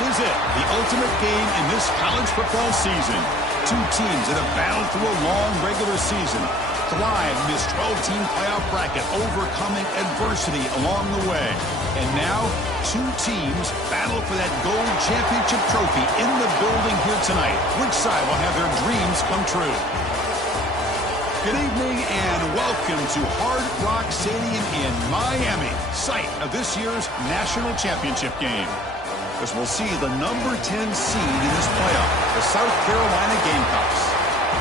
is it, the ultimate game in this college football season. Two teams that have battled through a long regular season, thrived in this 12-team playoff bracket, overcoming adversity along the way. And now, two teams battle for that gold championship trophy in the building here tonight. Which side will have their dreams come true? Good evening and welcome to Hard Rock Stadium in Miami, site of this year's national championship game. As we'll see the number 10 seed in this playoff, the South Carolina Gamecocks,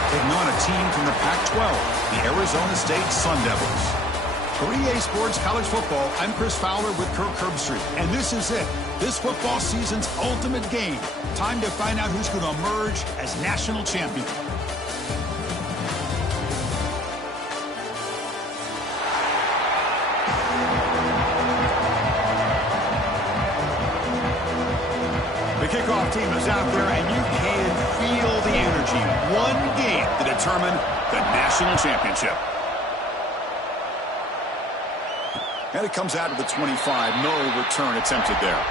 taking on a team from the Pac-12, the Arizona State Sun Devils. For EA Sports College Football, I'm Chris Fowler with Kirk Herbstreit, and this is it, this football season's ultimate game. Time to find out who's going to emerge as national champion. Kickoff team is out there, and you can feel the energy. One game to determine the national championship. And it comes out of the 25. No return attempted there.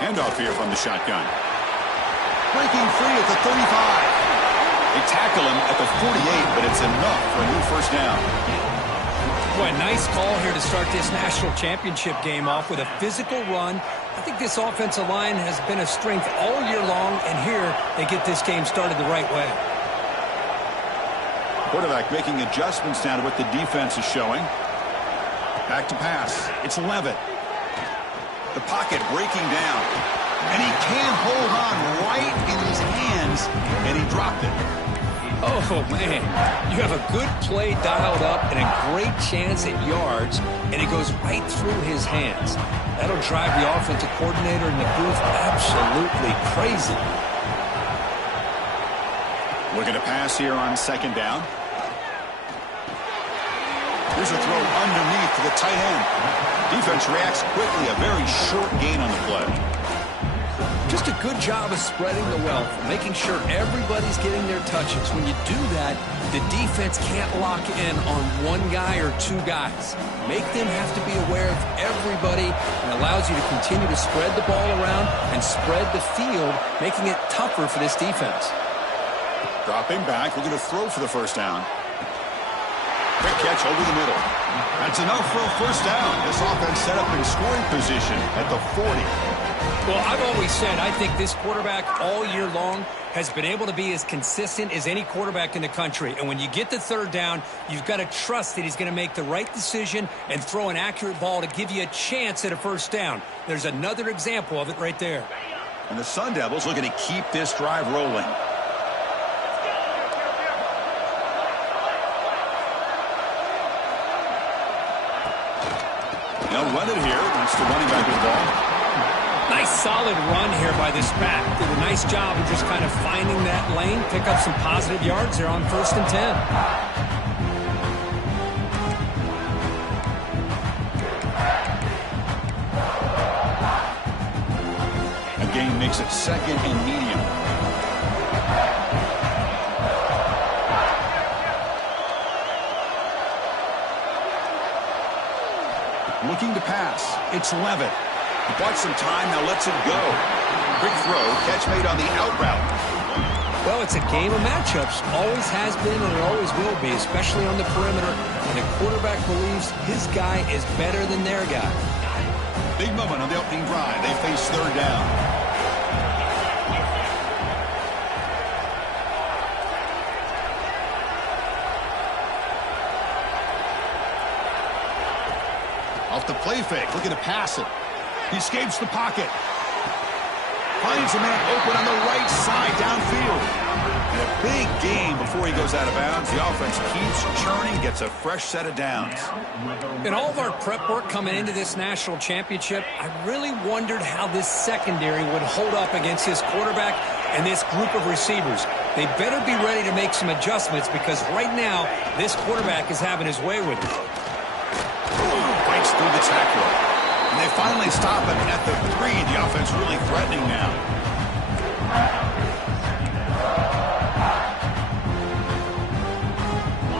Handoff here from the shotgun. Breaking free at the 35. They tackle him at the 48, but it's enough for a new first down. Boy, nice call here to start this national championship game off with a physical run. I think this offensive line has been a strength all year long, and here they get this game started the right way. Quarterback making adjustments now to what the defense is showing. Back to pass. It's Levitt. The pocket breaking down. And he can't hold on right in his hands, and he dropped it. Oh, man. You have a good play dialed up and a great chance at yards, and it goes right through his hands. That'll drive the offensive coordinator in the booth absolutely crazy. Looking to pass here on second down. Here's a throw underneath to the tight end. Defense reacts quickly, a very short gain on the play. Just a good job of spreading the wealth, making sure everybody's getting their touches. When you do that, the defense can't lock in on one guy or two guys. Make them have to be aware of everybody, and allows you to continue to spread the ball around and spread the field, making it tougher for this defense. Dropping back, looking to throw for the first down. Quick catch over the middle. That's enough for a first down. This offense set up in scoring position at the 40. Well, I've always said I think this quarterback all year long has been able to be as consistent as any quarterback in the country. And when you get the third down, you've got to trust that he's going to make the right decision and throw an accurate ball to give you a chance at a first down. There's another example of it right there. And the Sun Devils looking to keep this drive rolling. They'll run it here. That's the running back with the ball. Nice solid run here by this back. Did a nice job of just kind of finding that lane, pick up some positive yards there on 1st and 10. A gain makes it second and medium. Looking to pass. It's Levitt. He bought some time, now lets it go. Quick throw, catch made on the out route. Well, it's a game of matchups. Always has been and it always will be, especially on the perimeter. And the quarterback believes his guy is better than their guy. Big moment on the opening drive. They face third down. Off the play fake, looking to pass it. He escapes the pocket. Finds a man open on the right side downfield. And a big gain before he goes out of bounds. The offense keeps churning, gets a fresh set of downs. In all of our prep work coming into this national championship, I really wondered how this secondary would hold up against this quarterback and this group of receivers. They better be ready to make some adjustments because right now, this quarterback is having his way with it. Fights through the tackle. And they finally stop him at the 3. The offense really threatening now.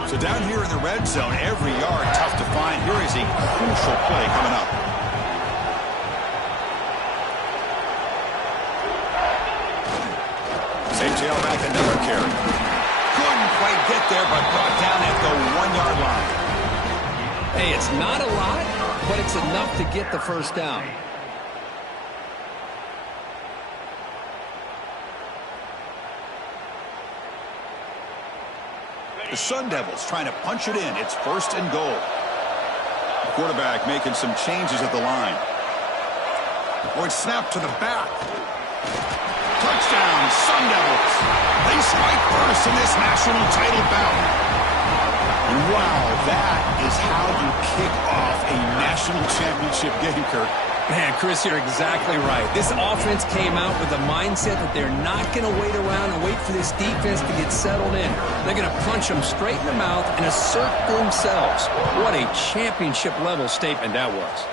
So down here in the red zone, every yard tough to find. Here is a crucial play coming up. Same tailback, another carry. Couldn't quite get there, but brought down at the 1-yard line. Hey, it's not a lot, but it's enough to get the first down. The Sun Devils trying to punch it in. It's 1st and goal. The quarterback making some changes at the line. Boy, snap to the back. Touchdown, Sun Devils. They strike first in this national title bout. And wow, that is how you kick off a national championship game, Kirk. Man, Chris, you're exactly right. This offense came out with the mindset that they're not going to wait around and wait for this defense to get settled in. They're going to punch them straight in the mouth and assert themselves. What a championship-level statement that was.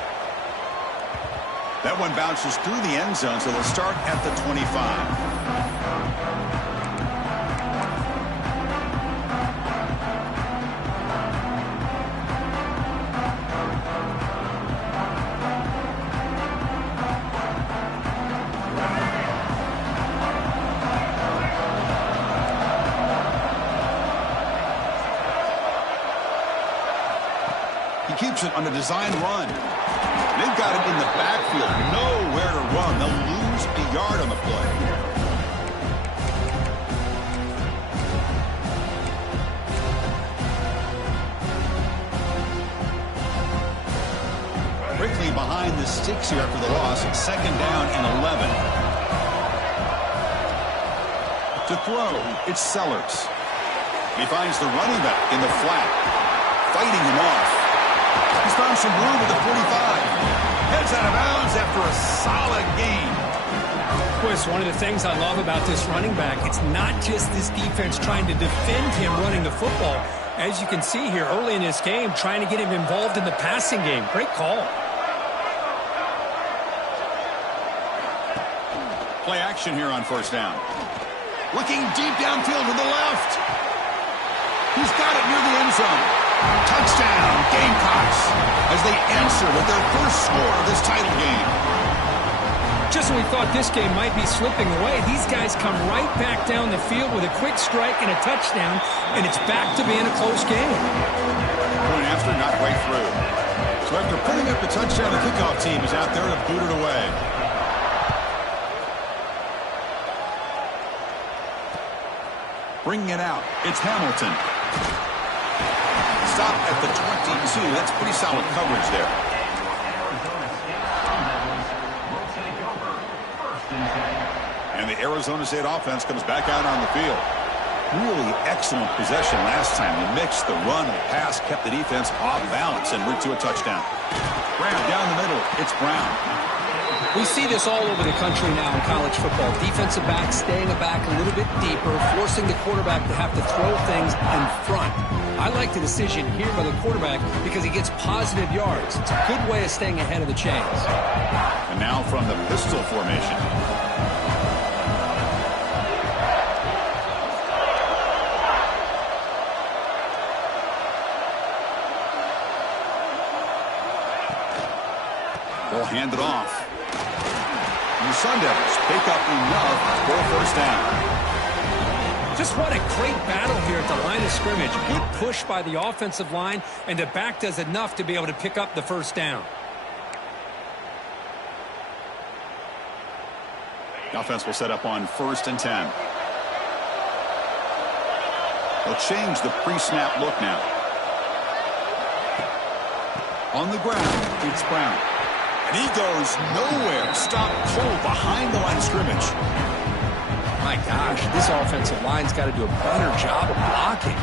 That one bounces through the end zone, so they'll start at the 25. Keeps it on a design run. They've got it in the backfield. Nowhere to run. They'll lose a yard on the play. Quickly behind the sticks here after the loss. 2nd down and 11. To throw, it's Sellers. He finds the running back in the flat, fighting him off. He's found some room at the 45. Heads out of bounds after a solid gain. Chris, one of the things I love about this running back, it's not just this defense trying to defend him running the football. As you can see here early in this game, trying to get him involved in the passing game. Great call. Play action here on 1st down. Looking deep downfield to the left. He's got it near the end zone. Touchdown, Gamecocks, as they answer with their first score of this title game. Just when we thought this game might be slipping away, these guys come right back down the field with a quick strike and a touchdown, and it's back to being a close game. Point after, not quite through. So after putting up the touchdown, the kickoff team is out there to boot it away. Bringing it out, it's Hamilton. Stop at the 22. That's pretty solid coverage there. And the Arizona State offense comes back out on the field. Really excellent possession last time. They mixed the run and pass, kept the defense off balance, and went to a touchdown. Brown down the middle. It's Brown. We see this all over the country now in college football. Defensive backs staying back a little bit deeper, forcing the quarterback to have to throw things in front. I like the decision here by the quarterback because he gets positive yards. It's a good way of staying ahead of the chains. And now from the pistol formation. They'll hand it off. And the Sun Devils pick up enough for a 1st down. Just what a great battle here at the line of scrimmage. Good push by the offensive line, and the back does enough to be able to pick up the 1st down. The offense will set up on 1st and 10. They'll change the pre-snap look now. On the ground, it's Brown. And he goes nowhere. Stop cold behind the line of scrimmage. My gosh, this offensive line's got to do a better job of blocking.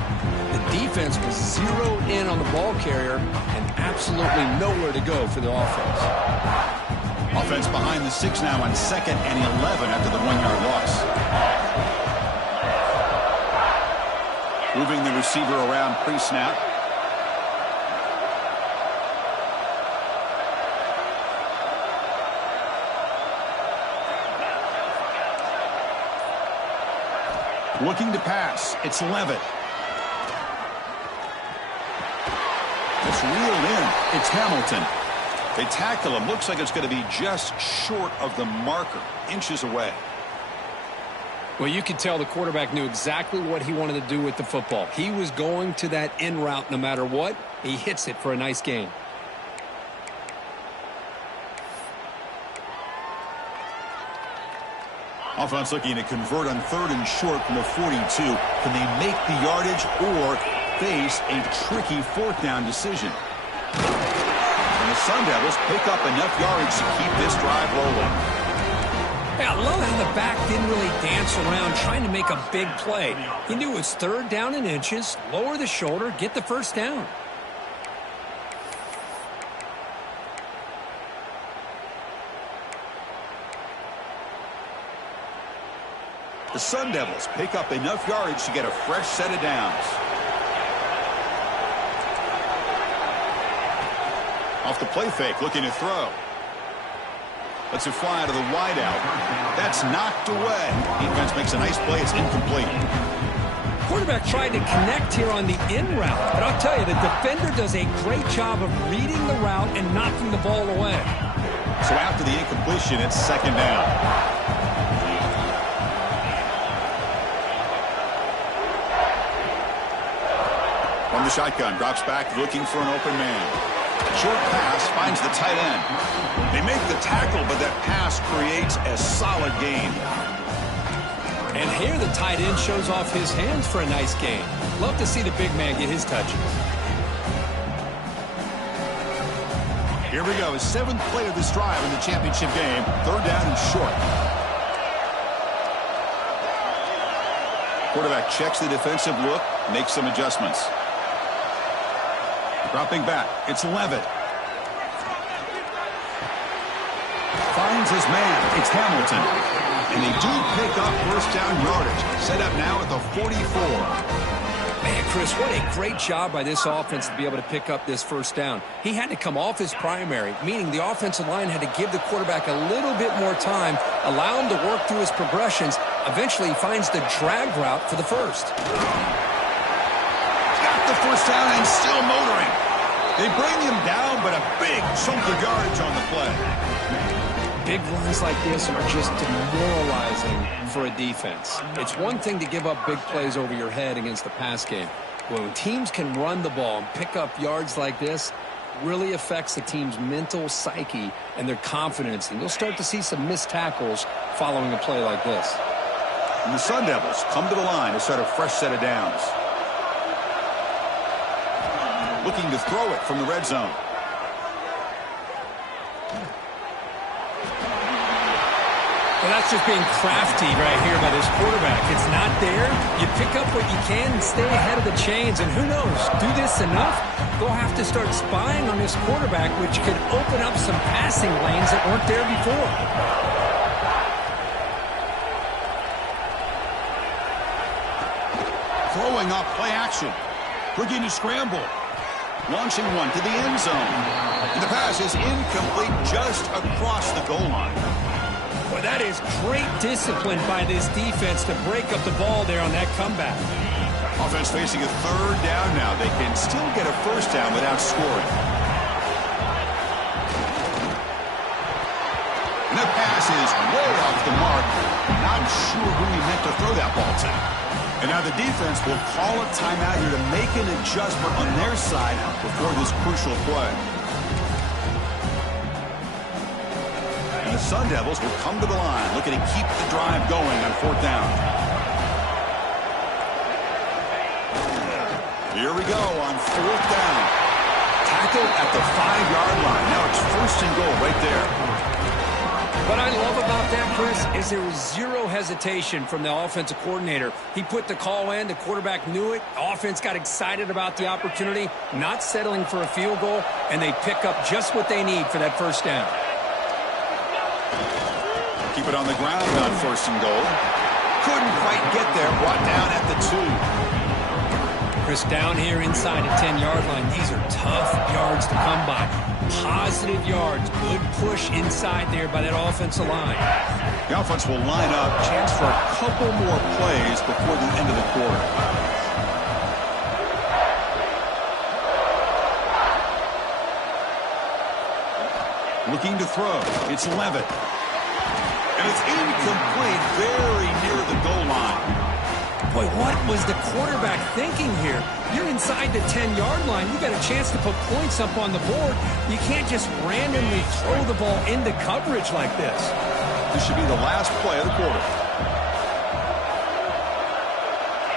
The defense was zeroed in on the ball carrier and absolutely nowhere to go for the offense. Offense behind the 6 now on 2nd and 11 after the 1-yard loss. Moving the receiver around pre-snap. Looking to pass. It's Levitt. It's reeled in. It's Hamilton. They tackle him. Looks like it's going to be just short of the marker. Inches away. Well, you could tell the quarterback knew exactly what he wanted to do with the football. He was going to that in route no matter what. He hits it for a nice gain. Offense looking to convert on 3rd and short from the 42. Can they make the yardage or face a tricky 4th down decision? And the Sun Devils pick up enough yardage to keep this drive rolling. Yeah, I love how the back didn't really dance around trying to make a big play. He knew it was 3rd down in inches, lower the shoulder, get the first down. The Sun Devils pick up enough yardage to get a fresh set of downs. Off the play fake, looking to throw. Lets it fly to the wideout. That's knocked away. Defense makes a nice play. It's incomplete. Quarterback tried to connect here on the in route, but I'll tell you, the defender does a great job of reading the route and knocking the ball away. So after the incompletion, it's 2nd down. From the shotgun, drops back, looking for an open man. Short pass finds the tight end. They make the tackle, but that pass creates a solid gain. And here the tight end shows off his hands for a nice gain. Love to see the big man get his touches. Here we go. His 7th play of this drive in the championship game. 3rd down and short. Quarterback checks the defensive look, makes some adjustments. Dropping back, it's Levitt. Finds his man, it's Hamilton. And they do pick up 1st down yardage. Set up now at the 44. Man, Chris, what a great job by this offense to be able to pick up this 1st down. He had to come off his primary, meaning the offensive line had to give the quarterback a little bit more time, allow him to work through his progressions. Eventually, he finds the drag route for the 1st. Got the 1st down and still motoring. They bring him down, but a big chunk of yardage on the play. Big runs like this are just demoralizing for a defense. It's one thing to give up big plays over your head against the pass game. When teams can run the ball and pick up yards like this, really affects the team's mental psyche and their confidence. And you'll start to see some missed tackles following a play like this. And the Sun Devils come to the line to start a fresh set of downs. Looking to throw it from the red zone. Well, that's just being crafty right here by this quarterback. It's not there. You pick up what you can and stay ahead of the chains. And who knows, do this enough, they'll have to start spying on this quarterback, which could open up some passing lanes that weren't there before. Throwing up play action. Looking to scramble. Launching one to the end zone. And the pass is incomplete just across the goal line. Well, that is great discipline by this defense to break up the ball there on that comeback. Offense facing a 3rd down now. They can still get a 1st down without scoring. And the pass is way off the mark. Not sure who he meant to throw that ball to. And now the defense will call a timeout here to make an adjustment on their side before this crucial play. The Sun Devils will come to the line, looking to keep the drive going on 4th down. Here we go on 4th down. Tackled at the 5-yard line. Now it's 1st and goal right there. What I love about that, Chris, is there was zero hesitation from the offensive coordinator. He put the call in. The quarterback knew it. The offense got excited about the opportunity, not settling for a field goal, and they pick up just what they need for that 1st down. Keep it on the ground on 1st and goal. Couldn't quite get there. Brought down at the 2. Chris, down here inside the 10-yard line, these are tough yards to come by. Positive yards, good push inside there by that offensive line. The offense will line up, chance for a couple more plays before the end of the quarter. Looking to throw. It's Levitt. And it's incomplete, very near the goal line. Boy, what was the quarterback thinking here? You're inside the 10-yard line. You got a chance to put points up on the board. You can't just randomly throw the ball into coverage like this. This should be the last play of the quarter.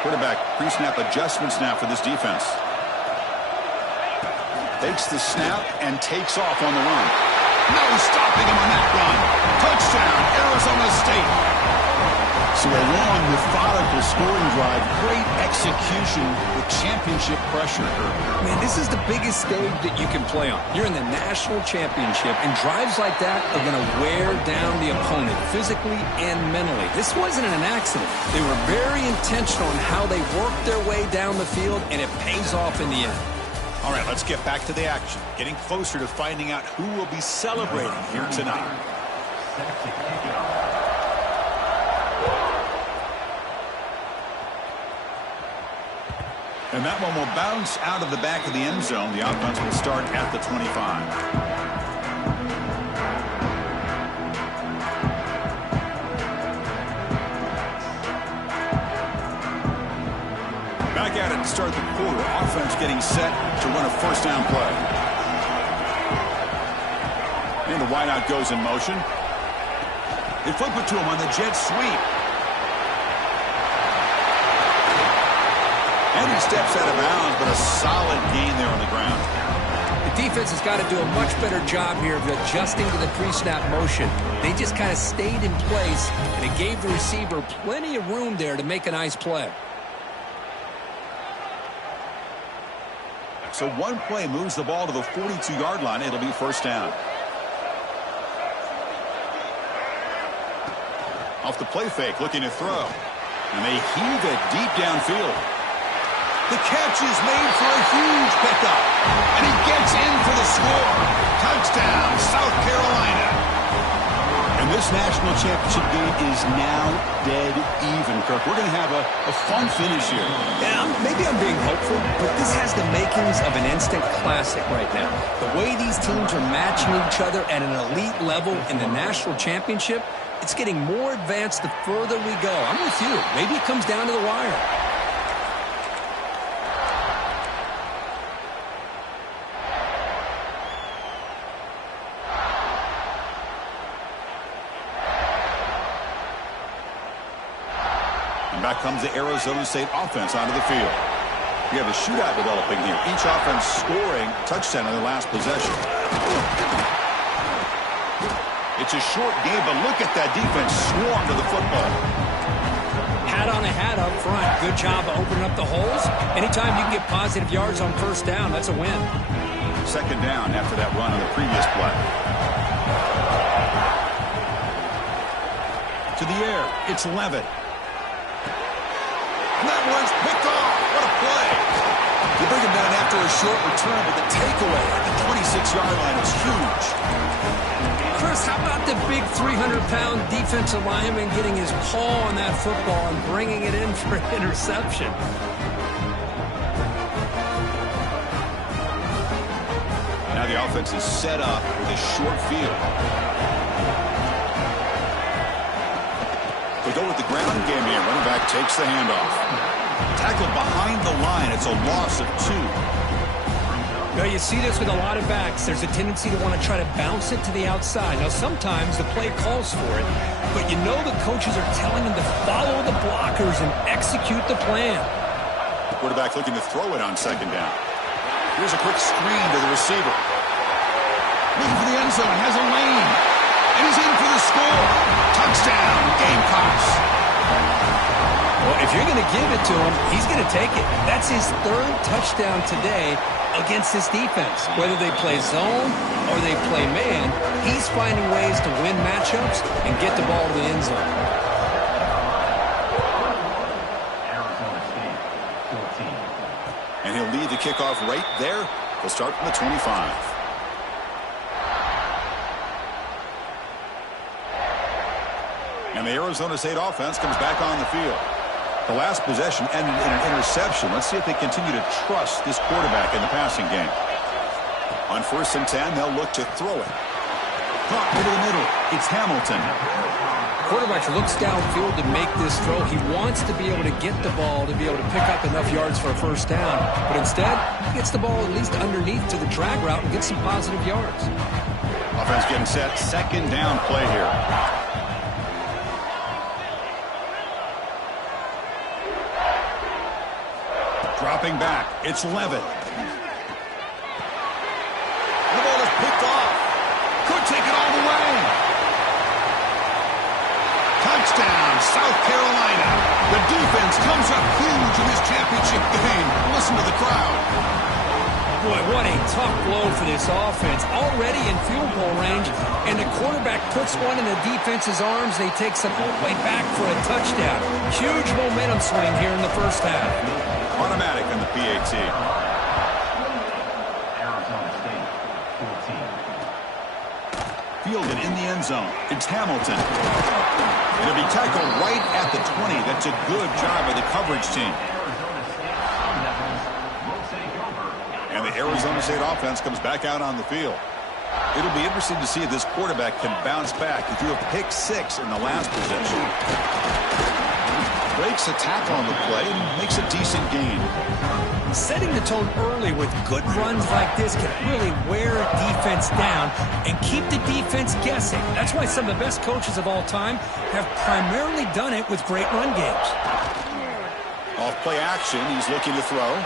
Quarterback pre-snap adjustments now for this defense. Takes the snap and takes off on the run. No stopping him on that run. Touchdown, Arizona State. So a long, methodical scoring drive. Great execution with championship pressure. Man, this is the biggest stage that you can play on. You're in the national championship, and drives like that are going to wear down the opponent physically and mentally. This wasn't an accident. They were very intentional in how they worked their way down the field, and it pays off in the end. All right, let's get back to the action. Getting closer to finding out who will be celebrating here tonight. And that one will bounce out of the back of the end zone. The offense will start at the 25. Back at it to start the quarter. Offense getting set to run a first down play. And the wideout goes in motion. They flip it to him on the jet sweep. And he steps out of bounds, but a solid gain there on the ground. The defense has got to do a much better job here of adjusting to the pre-snap motion. They just kind of stayed in place, and it gave the receiver plenty of room there to make a nice play. So one play moves the ball to the 42-yard line. It'll be first down. Off the play fake, looking to throw. And they heave it deep downfield. The catch is made for a huge pickup. And he gets in for the score. Touchdown, South Carolina. And this national championship game is now dead even, Kirk. We're going to have a fun finish here. Yeah, maybe I'm being hopeful, but this has the makings of an instant classic right now. The way these teams are matching each other at an elite level in the national championship, it's getting more advanced the further we go. I'm with you. Maybe it comes down to the wire. Back comes the Arizona State offense onto the field. We have a shootout developing here. Each offense scoring a touchdown on their last possession. It's a short game, but look at that defense swarm to the football. Hat on a hat up front. Good job of opening up the holes. Anytime you can get positive yards on first down, that's a win. Second down after that run on the previous play. To the air, it's Levitt. That one's picked off. What a play. You bring him down after a short return, but the takeaway at the 26-yard line is huge. Chris, how about the big 300-pound defensive lineman getting his paw on that football and bringing it in for an interception? Now the offense is set up with a short field. They go with the ground game here. Running back takes the handoff. Tackled behind the line. It's a loss of 2. Now, you see this with a lot of backs. There's a tendency to want to try to bounce it to the outside. Now, sometimes the play calls for it, but you know the coaches are telling them to follow the blockers and execute the plan. Quarterback looking to throw it on second down. Here's a quick screen to the receiver. Looking for the end zone. Has a lane. And he's in for the score. Touchdown, Gamecocks. Well, if you're going to give it to him, he's going to take it. That's his 3rd touchdown today against this defense. Whether they play zone or they play man, he's finding ways to win matchups and get the ball to the end zone. he'll lead the kickoff right there. He'll start from the 25. And the Arizona State offense comes back on the field. The last possession ended in an interception. Let's see if they continue to trust this quarterback in the passing game. On 1st and 10, they'll look to throw it. Caught over the middle. It's Hamilton. Quarterback looks downfield to make this throw. He wants to be able to get the ball to be able to pick up enough yards for a first down. But instead, he gets the ball at least underneath to the drag route and gets some positive yards. Offense getting set. 2nd down play here. Dropping back. It's Levitt. The ball is picked off. Could take it all the way. Touchdown, South Carolina. The defense comes up huge in this championship game. Listen to the crowd. Boy, what a tough blow for this offense. Already in field goal range, and the quarterback puts one in the defense's arms. They take some all the way back for a touchdown. Huge momentum swing here in the first half. Automatic on the PAT. Fielded in the end zone. It's Hamilton. It'll be tackled right at the 20. That's a good job by the coverage team. And the Arizona State offense comes back out on the field. It'll be interesting to see if this quarterback can bounce back. He threw a pick 6 in the last possession. Breaks a tackle on the play and makes a decent gain. Setting the tone early with good runs like this can really wear a defense down and keep the defense guessing. That's why some of the best coaches of all time have primarily done it with great run games. Off play action, he's looking to throw.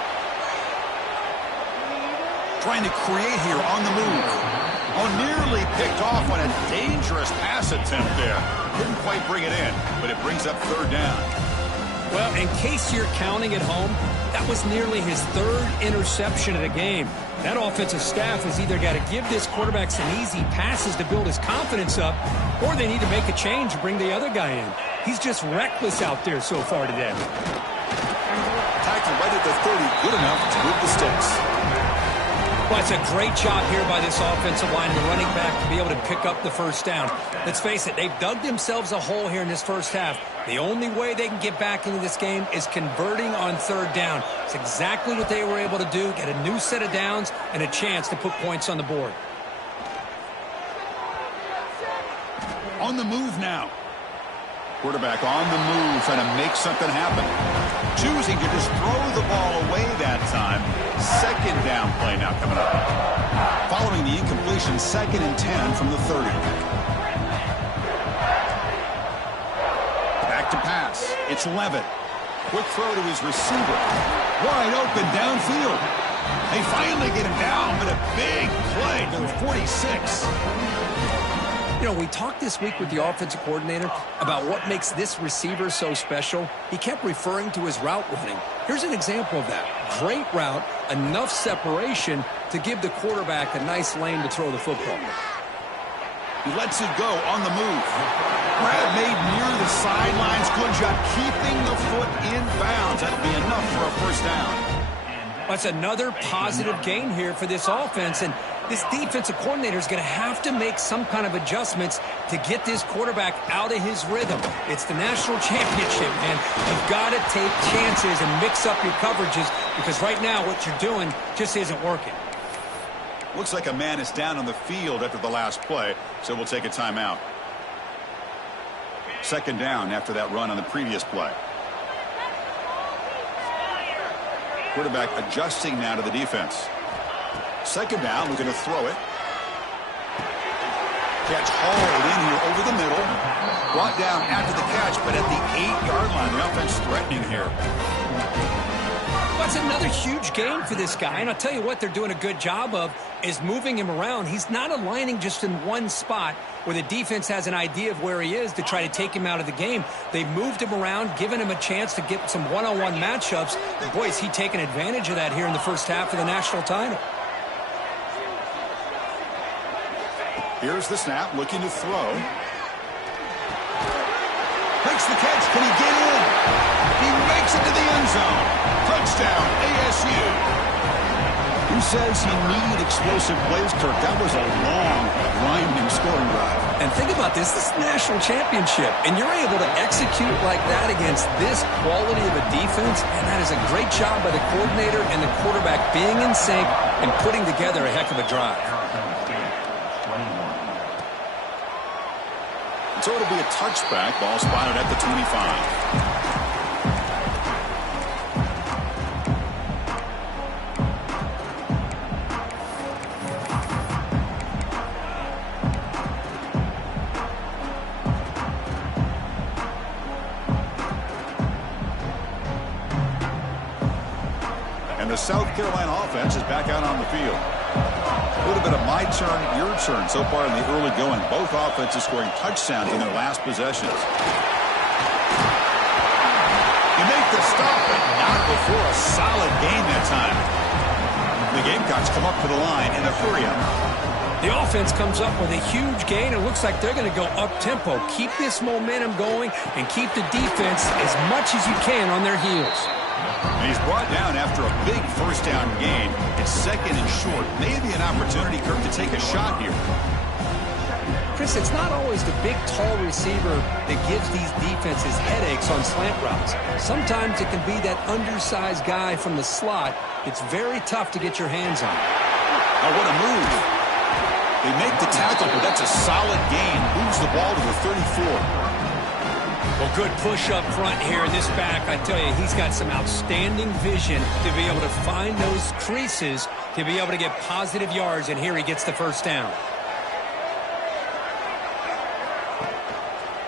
Trying to create here on the move. Oh, nearly picked off on a dangerous pass attempt there. Couldn't quite bring it in, but it brings up 3rd down. Well, in case you're counting at home, that was nearly his 3rd interception of the game. That offensive staff has either got to give this quarterback some easy passes to build his confidence up, or they need to make a change and bring the other guy in. He's just reckless out there so far today. Tackled right at the 30, good enough to move the sticks. Well, it's a great job here by this offensive line, the running back, to be able to pick up the first down. Let's face it, they've dug themselves a hole here in this first half. The only way they can get back into this game is converting on 3rd down. It's exactly what they were able to do, get a new set of downs and a chance to put points on the board. On the move now. Quarterback on the move, trying to make something happen. Choosing to just throw the ball away that time. 2nd down play now coming up. Following the incompletion, 2nd and 10 from the 30. Back to pass. It's Levitt. Quick throw to his receiver. Wide open downfield. They finally get him down, but a big play to the 46. You know, we talked this week with the offensive coordinator about what makes this receiver so special. He kept referring to his route running. Here's an example of that. Great route, enough separation to give the quarterback a nice lane to throw the football. He lets it go on the move. Grab made near the sidelines. Good job keeping the foot in bounds. That'll be enough for a first down. That's another positive gain here for this offense, and this defensive coordinator is going to have to make some kind of adjustments to get this quarterback out of his rhythm. It's the national championship, man. You've got to take chances and mix up your coverages, because right now what you're doing just isn't working. Looks like a man is down on the field after the last play, so we'll take a timeout. 2nd down after that run on the previous play. Quarterback adjusting now to the defense. 2nd down, looking to throw it. Catch hauled in here over the middle. Brought down after the catch, but at the 8-yard line. The offense threatening here. That's another huge gain for this guy, and I'll tell you what they're doing a good job of is moving him around. He's not aligning just in one spot where the defense has an idea of where he is to try to take him out of the game. They moved him around, given him a chance to get some one-on-one matchups. And boy, is he taking advantage of that here in the first half of the national title. Here's the snap, looking to throw. Makes the catch. Can he get in? He makes it to the end zone. Touchdown, ASU. Who says he needed explosive plays, Kirk? That was a long, grinding scoring drive. And think about this. This is a national championship, and you're able to execute like that against this quality of a defense, and that is a great job by the coordinator and the quarterback being in sync and putting together a heck of a drive. So it'll be a touchback. Ball spotted at the 25. The South Carolina offense is back out on the field. A little bit of my turn, your turn so far in the early going. Both offenses scoring touchdowns in their last possessions. You make the stop, but not before a solid game that time. The Gamecocks come up to the line in a hurry-up. The offense comes up with a huge gain. It looks like they're going to go up-tempo. Keep this momentum going and keep the defense as much as you can on their heels. And he's brought down after a big first down gain. It's second and short. Maybe an opportunity, Kirk, to take a shot here. Chris, it's not always the big, tall receiver that gives these defenses headaches on slant routes. Sometimes it can be that undersized guy from the slot. It's very tough to get your hands on. Oh, what a move. They make the tackle, but that's a solid gain. Moves the ball to the 34. Well, good push up front here in this back. I tell you, he's got some outstanding vision to be able to find those creases, to be able to get positive yards, and here he gets the first down.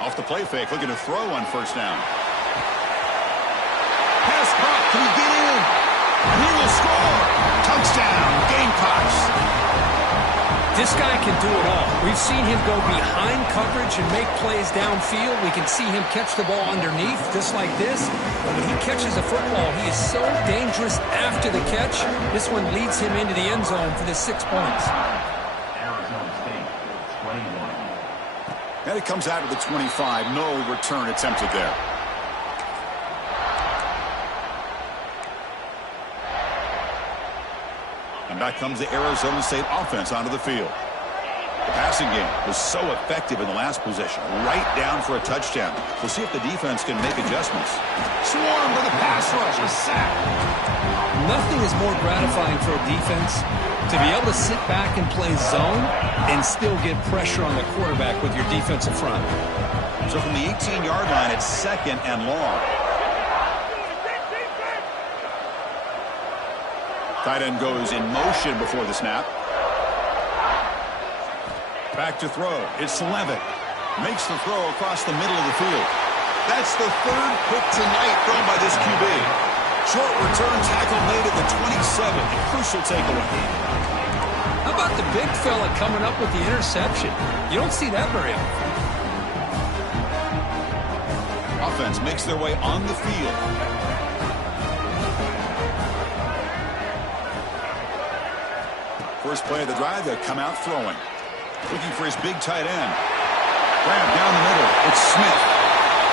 Off the play fake, looking to throw on first down. Pass caught, can he get in? And he will score! Touchdown, Gamecocks! This guy can do it all. We've seen him go behind coverage and make plays downfield. We can see him catch the ball underneath, just like this. But when he catches a football, he is so dangerous after the catch. This one leads him into the end zone for the 6 points. And it comes out of the 25. No return attempted there. And back comes the Arizona State offense onto the field. The passing game was so effective in the last possession. Right down for a touchdown. We'll see if the defense can make adjustments. Swarm with a pass rush. A sack. Nothing is more gratifying for a defense to be able to sit back and play zone and still get pressure on the quarterback with your defensive front. So from the 18-yard line, it's second and long. Tight end goes in motion before the snap. Back to throw. It's Levitt. Makes the throw across the middle of the field. That's the third pick tonight thrown by this QB. Short return tackle made at the 27. A crucial takeaway. How about the big fella coming up with the interception? You don't see that very often. Offense makes their way on the field. First play of the drive, they'll come out throwing. Looking for his big tight end. Grab down the middle. It's Smith.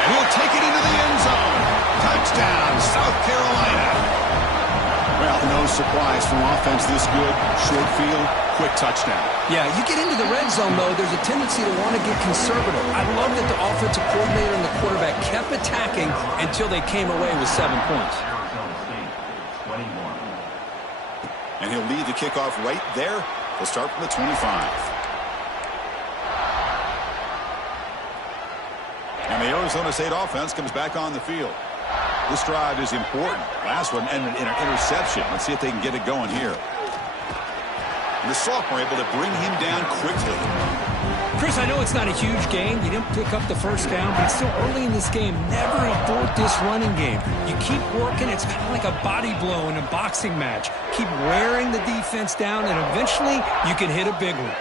And he'll take it into the end zone. Touchdown, South Carolina. Well, no surprise from offense this good. Short field, quick touchdown. Yeah, you get into the red zone, though, there's a tendency to want to get conservative. I love that the offensive coordinator and the quarterback kept attacking until they came away with 7 points. And he'll lead the kickoff right there. They'll start from the 25. And the Arizona State offense comes back on the field. This drive is important. Last one ended in an interception. Let's see if they can get it going here. And the sophomore able to bring him down quickly. Chris, I know it's not a huge game. You didn't pick up the first down, but it's still early in this game. Never abort this running game. You keep working. It's kind of like a body blow in a boxing match. Keep wearing the defense down, and eventually you can hit a big one.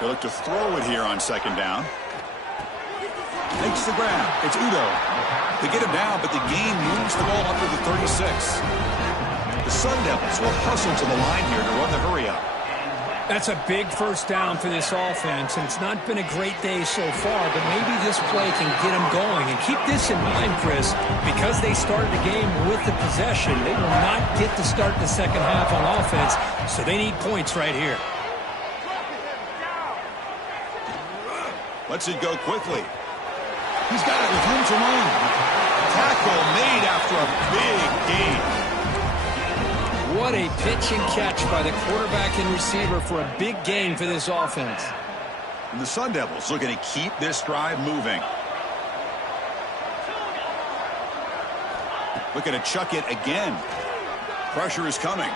They look to throw it here on second down. Makes the grab. It's Udo. They get him down, but the game moves the ball up to the 36. The Sun Devils will hustle to the line here to run the hurry up. That's a big first down for this offense, and it's not been a great day so far, but maybe this play can get them going. And keep this in mind, Chris, because they started the game with the possession, they will not get to start the second half on offense, so they need points right here. Lets it go quickly. He's got it with room to run. Tackle made after a big gain. What a pitch and catch by the quarterback and receiver for a big gain for this offense. And the Sun Devils looking to keep this drive moving. Looking to chuck it again. Pressure is coming.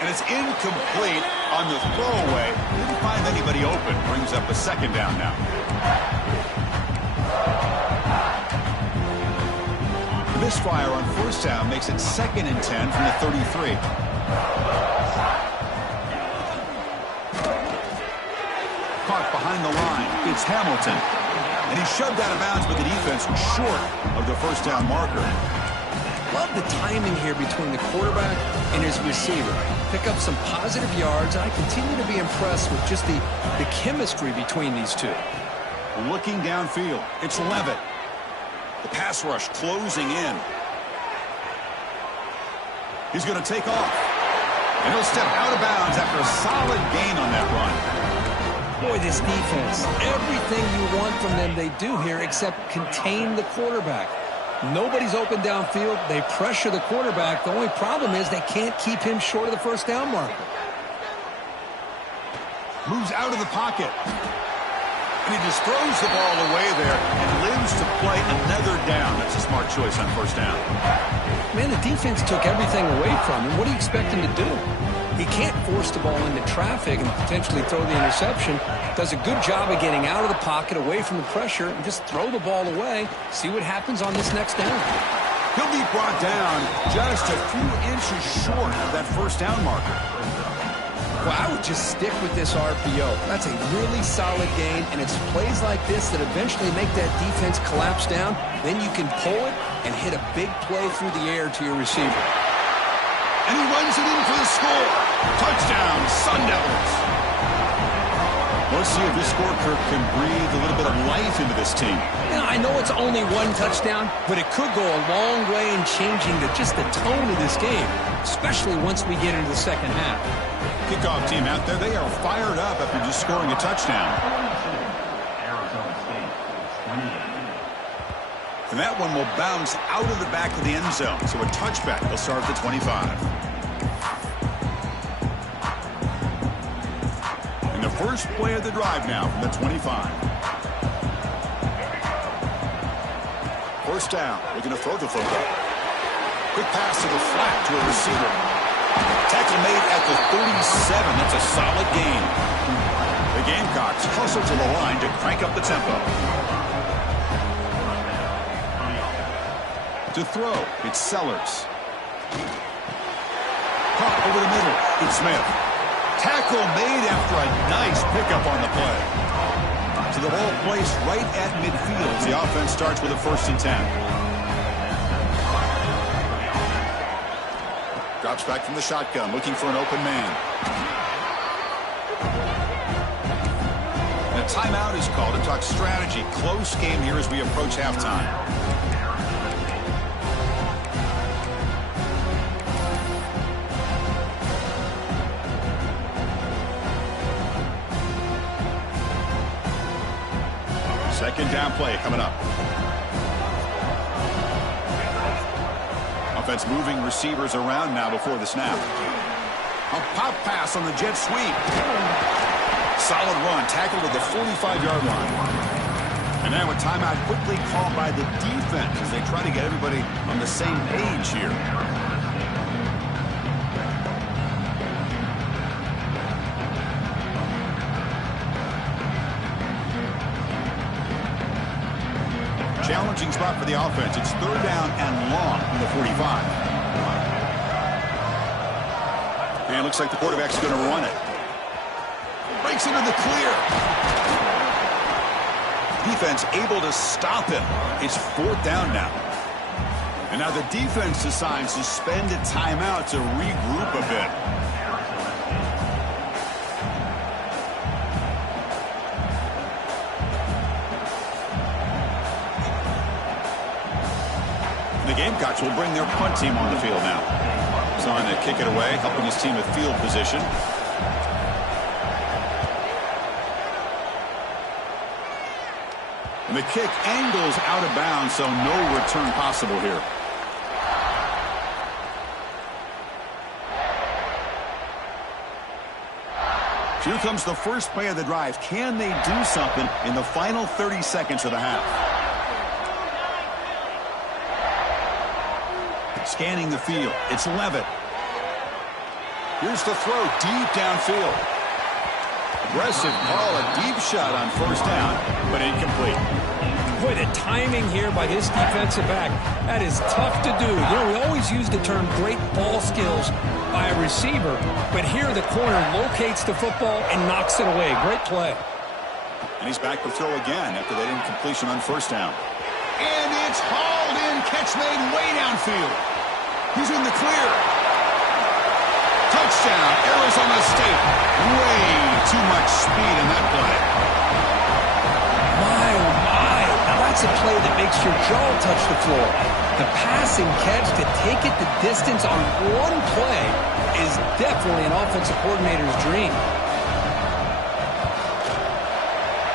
And it's incomplete on the throwaway. Didn't find anybody open. Brings up a second down now. Misfire on first down makes it 2nd and 10 from the 33. Caught behind the line. It's Hamilton. And he's shoved out of bounds with the defense short of the first down marker. Love the timing here between the quarterback and his receiver. Pick up some positive yards. I continue to be impressed with just the chemistry between these two. Looking downfield. It's Levitt. The pass rush closing in. He's going to take off. And he'll step out of bounds after a solid gain on that run. Boy, this defense, everything you want from them they do here except contain the quarterback. Nobody's open downfield. They pressure the quarterback. The only problem is they can't keep him short of the first down marker. Moves out of the pocket. And he just throws the ball away there and lives to play another down. That's a smart choice on first down. Man, the defense took everything away from him. What do you expect him to do? He can't force the ball into traffic and potentially throw the interception. Does a good job of getting out of the pocket, away from the pressure, and just throw the ball away. See what happens on this next down. He'll be brought down just a few inches short of that first down marker. Well, I would just stick with this RPO. That's a really solid gain, and it's plays like this that eventually make that defense collapse down. Then you can pull it and hit a big play through the air to your receiver. And he runs it in for the score. Touchdown, Sun Devils. Let's see if this score, Kirk, can breathe a little bit of life into this team. Now, I know it's only one touchdown, but it could go a long way in changing just the tone of this game, especially once we get into the second half. Kickoff team out there, they are fired up after just scoring a touchdown. And that one will bounce out of the back of the end zone. So a touchback will start at the 25. And the first play of the drive now from the 25. First down, looking to throw the football. Quick pass to the flat to a receiver. Tackle made at the 37. That's a solid gain. The Gamecocks hustle to the line to crank up the tempo. To throw, it's Sellers. Caught over the middle, it's Smith. Tackle made after a nice pickup on the play. So the ball placed right at midfield as the offense starts with a 1st and 10. Drops back from the shotgun, looking for an open man. And a timeout is called to talk strategy. Close game here as we approach halftime. Second down play coming up. Offense moving receivers around now before the snap. A pop pass on the jet sweep. Solid run, tackled at the 45-yard line. And now a timeout quickly called by the defense as they try to get everybody on the same page here. Challenging spot for the offense. It's 3rd down and long from the 45. And it looks like the quarterback's going to run it. Breaks into the clear. Defense able to stop him. It's 4th down now. And now the defense decides to spend a timeout to regroup a bit. The Gamecocks will bring their punt team on the field now. He's on to kick it away, helping his team with field position. And the kick angles out of bounds, so no return possible here. Here comes the first play of the drive. Can they do something in the final 30 seconds of the half? Scanning the field. It's Levitt. Here's the throw deep downfield. Aggressive call, a deep shot on first down, but incomplete. Boy, the timing here by this defensive back, that is tough to do. You know, we always use the term great ball skills by a receiver, but here the corner locates the football and knocks it away. Great play. And he's back to throw again after that incompletion on first down. And it's hauled in, catch made way downfield. He's in the clear. Touchdown, Arizona State. Way too much speed in that play. My, oh my. Now that's a play that makes your jaw touch the floor. The passing catch to take it the distance on one play is definitely an offensive coordinator's dream.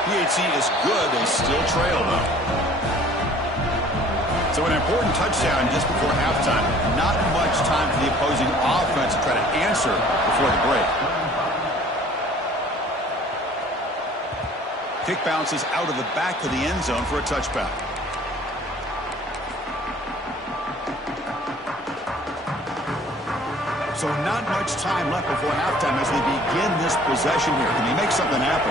PHC is good. They still trail, though. So an important touchdown just before halftime. Not much time for the opposing offense to try to answer before the break. Kick bounces out of the back of the end zone for a touchback. So not much time left before halftime as they begin this possession here. Can they make something happen?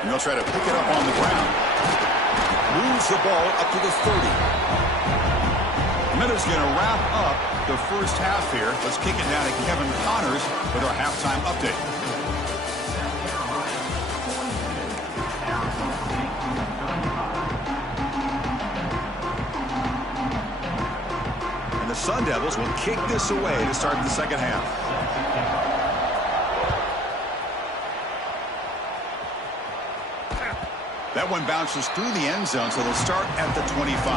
And they'll try to pick it up on the ground. Moves the ball up to the 30. Minutes going to wrap up the first half here. Let's kick it down to Kevin Connors with our halftime update. And the Sun Devils will kick this away to start the second half. That one bounces through the end zone, so they'll start at the 25.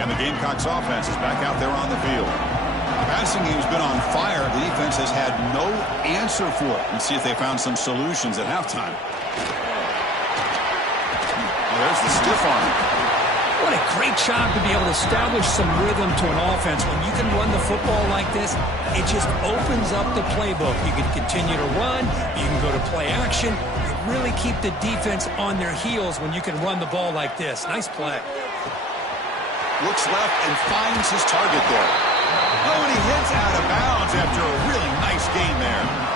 And the Gamecocks offense is back out there on the field. The passing game's been on fire. The defense has had no answer for it. Let's see if they found some solutions at halftime. There's the stiff arm. What a great job to be able to establish some rhythm to an offense. When you can run the football like this, it just opens up the playbook. You can continue to run. You can go to play action. You really keep the defense on their heels when you can run the ball like this. Nice play. Looks left and finds his target there. Oh, and he hits out of bounds after a really nice game there.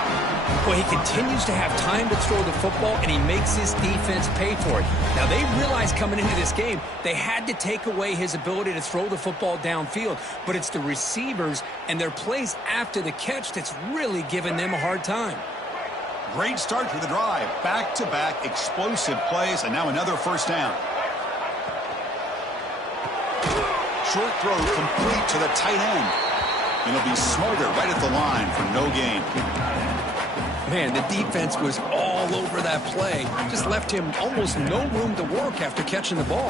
Well, he continues to have time to throw the football, and he makes his defense pay for it. Now, they realized coming into this game, they had to take away his ability to throw the football downfield. But it's the receivers and their plays after the catch that's really giving them a hard time. Great start to the drive. Back-to-back explosive plays, and now another first down. Short throw complete to the tight end. And he'll be smarter right at the line for no gain. Man, the defense was all over that play. Just left him almost no room to work after catching the ball.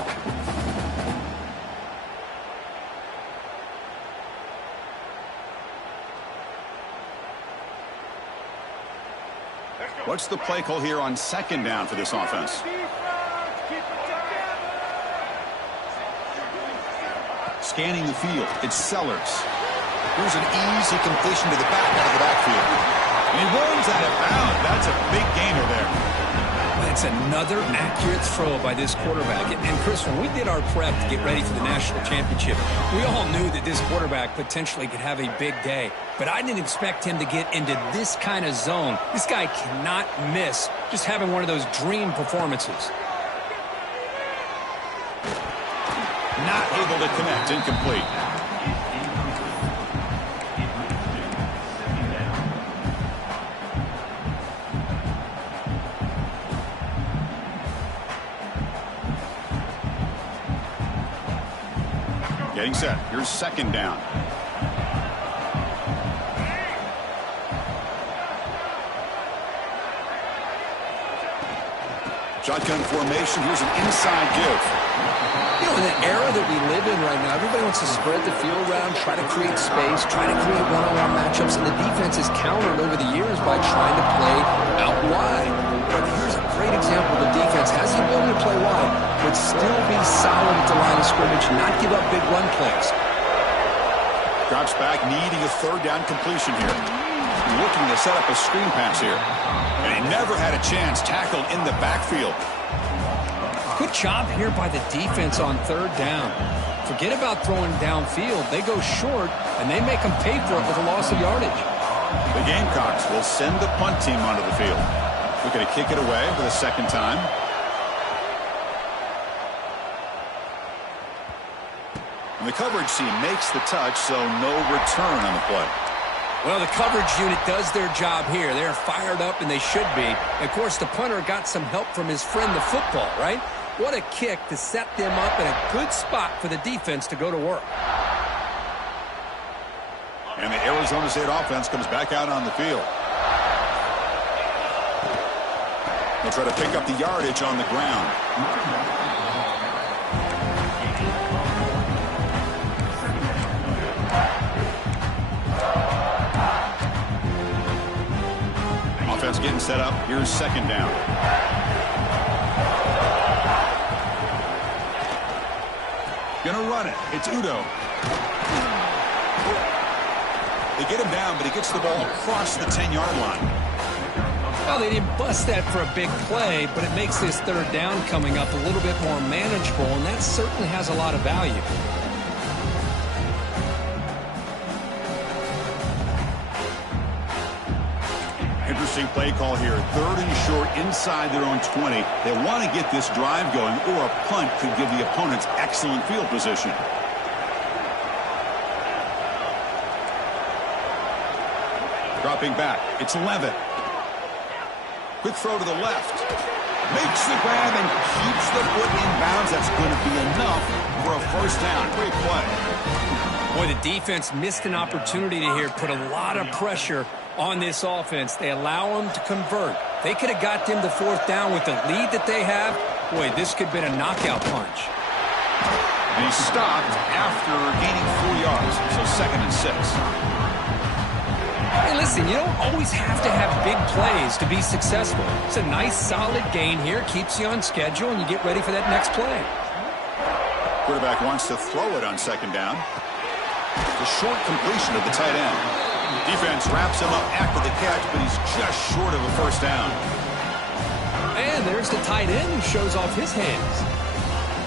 What's the play call here on second down for this offense? Scanning the field, it's Sellers. Here's an easy completion to the back out of the backfield. And he runs out of bounds. That's a big gainer there. That's another accurate throw by this quarterback. And Chris, when we did our prep to get ready for the national championship, we all knew that this quarterback potentially could have a big day. But I didn't expect him to get into this kind of zone. This guy cannot miss just having one of those dream performances. Not able to connect, incomplete. Getting set. Here's second down. Shotgun formation. Here's an inside give. You know, in the era that we live in right now, everybody wants to spread the field around, try to create space, try to create one-on-one matchups, and the defense has countered over the years by trying to play out wide. But here's a great example. The defense has the ability to play wide, but still be solid at the line of scrimmage, not give up big run plays. Drops back, needing a third down completion here. Looking to set up a screen pass here. And he never had a chance, tackled in the backfield. Good job here by the defense on third down. Forget about throwing downfield. They go short, and they make them pay for it with a loss of yardage. The Gamecocks will send the punt team onto the field. Looking to kick it away for the second time. And the coverage team makes the touch, so no return on the play. Well, the coverage unit does their job here. They're fired up, and they should be. And of course, the punter got some help from his friend, the football, right? What a kick to set them up in a good spot for the defense to go to work. And the Arizona State offense comes back out on the field. They'll try to pick up the yardage on the ground. Offense getting set up. Here's second down. Gonna run it. It's Udo. They get him down, but he gets the ball across the 10-yard line. Well, they didn't bust that for a big play, but it makes this third down coming up a little bit more manageable, and that certainly has a lot of value. Interesting play call here. Third and short inside their own 20. They want to get this drive going, or a punt could give the opponents excellent field position. Dropping back. It's Levitt. Quick throw to the left. Makes the grab and keeps the foot in bounds. That's going to be enough for a first down. Great play. Boy, the defense missed an opportunity to here put a lot of pressure on this offense. They allow them to convert. They could have got them to fourth down with the lead that they have. Boy, this could have been a knockout punch. And he stopped after gaining 4 yards, so 2nd and 6. Hey, listen, you don't always have to have big plays to be successful. It's a nice, solid gain here. Keeps you on schedule, and you get ready for that next play. Quarterback wants to throw it on second down. The short completion of the tight end. Defense wraps him up after the catch, but he's just short of a first down. And there's the tight end who shows off his hands.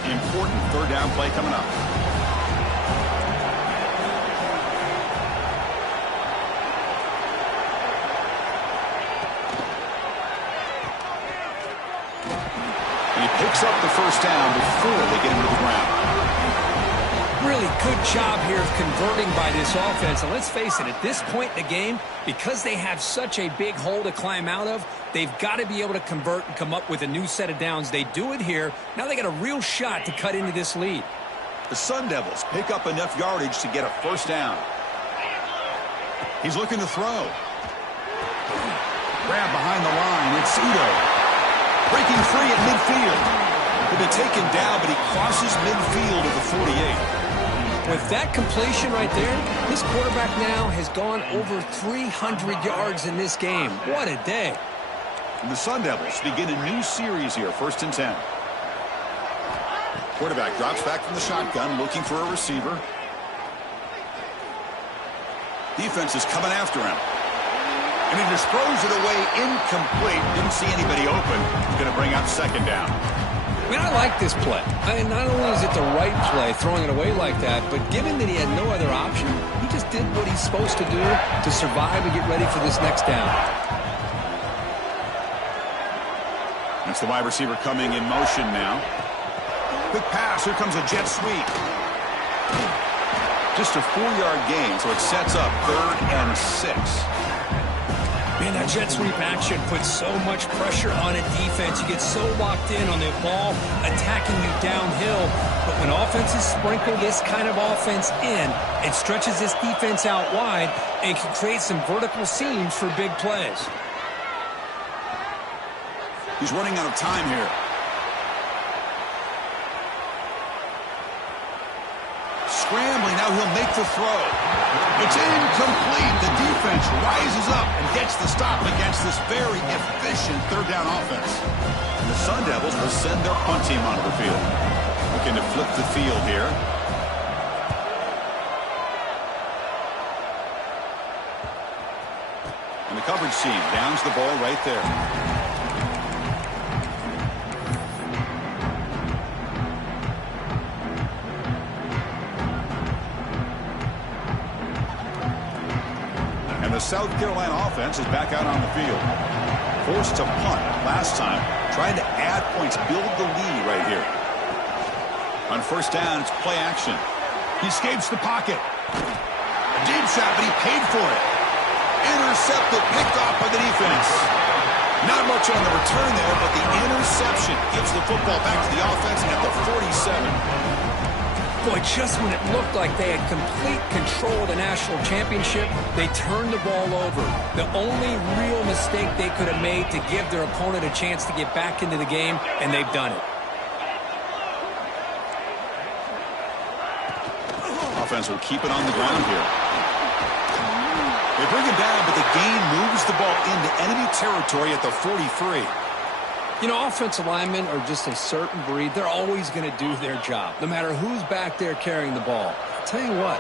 Important third down play coming up. And he picks up the first down before they get him to the ground. Really good job here of converting by this offense. And let's face it, at this point in the game, because they have such a big hole to climb out of, they've got to be able to convert and come up with a new set of downs. They do it here. Now they got a real shot to cut into this lead. The Sun Devils pick up enough yardage to get a first down. He's looking to throw. Grab behind the line. It's Udo. Breaking free at midfield. He'll be taken down, but he crosses midfield at the 48. With that completion right there, this quarterback now has gone over 300 yards in this game. What a day. And the Sun Devils begin a new series here, 1st and 10. Quarterback drops back from the shotgun, looking for a receiver. Defense is coming after him. And he just throws it away incomplete. Didn't see anybody open. He's going to bring up second down. I mean, I like this play. Not only is it the right play, throwing it away like that, but given that he had no other option, he just did what he's supposed to do to survive and get ready for this next down. That's the wide receiver coming in motion now. Quick pass. Here comes a jet sweep. Just a 4-yard gain, so it sets up 3rd and 6. Man, that jet sweep action puts so much pressure on a defense. You get so locked in on the ball attacking you downhill. But when offenses sprinkle this kind of offense in, it stretches this defense out wide and can create some vertical seams for big plays. He's running out of time here. Scrambling, now he'll make the throw. It's incomplete. The defense rises up and gets the stop against this very efficient third down offense. And the Sun Devils will send their punt team onto the field. Looking to flip the field here. And the coverage team downs the ball right there. The South Carolina offense is back out on the field. Forced to punt last time, trying to add points, build the lead right here. On first down, it's play action. He escapes the pocket. A deep shot, but he paid for it. Intercepted, picked off by the defense. Not much on the return there, but the interception gives the football back to the offense at the 47. Boy, just when it looked like they had complete control of the national championship, they turned the ball over. The only real mistake they could have made to give their opponent a chance to get back into the game, and they've done it. Offense will keep it on the ground here. They bring him down, but the gain moves the ball into enemy territory at the 43. You know, offensive linemen are just a certain breed. They're always going to do their job, no matter who's back there carrying the ball. I'll tell you what,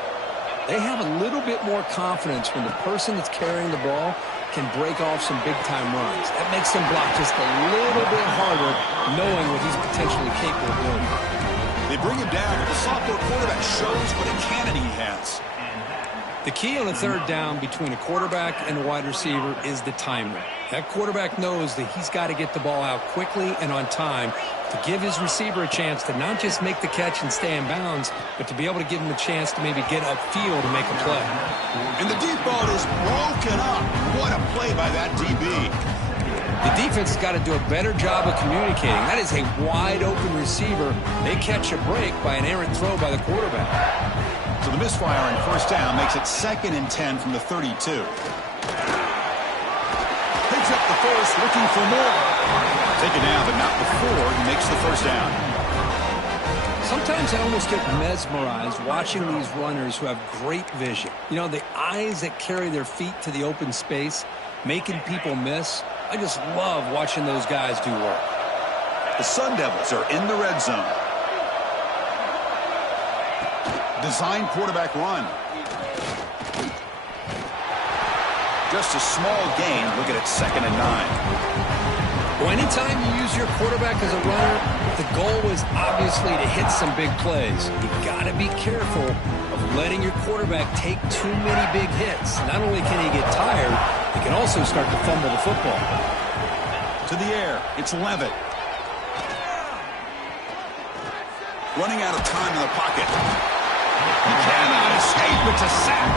they have a little bit more confidence when the person that's carrying the ball can break off some big-time runs. That makes them block just a little bit harder, knowing what he's potentially capable of doing. They bring him down, but the sophomore quarterback shows what a cannon he has. The key on the third down between a quarterback and a wide receiver is the timing. That quarterback knows that he's got to get the ball out quickly and on time to give his receiver a chance to not just make the catch and stay in bounds, but to be able to give him a chance to maybe get upfield and make a play. And the deep ball is broken up. What a play by that DB. The defense has got to do a better job of communicating. That is a wide-open receiver. They catch a break by an errant throw by the quarterback. So the misfire on first down makes it 2nd and 10 from the 32. Picks up the first, looking for more. Taken down, but not before he makes the first down. Sometimes I almost get mesmerized watching these runners who have great vision. You know, the eyes that carry their feet to the open space, making people miss. I just love watching those guys do work. The Sun Devils are in the red zone. Design quarterback run. Just a small gain. Look at it, 2nd and 9. Well, anytime you use your quarterback as a runner, the goal is obviously to hit some big plays. You've got to be careful of letting your quarterback take too many big hits. Not only can he get tired, he can also start to fumble the football. To the air, it's Levitt. Running out of time in the pocket. He cannot escape. It's a sack.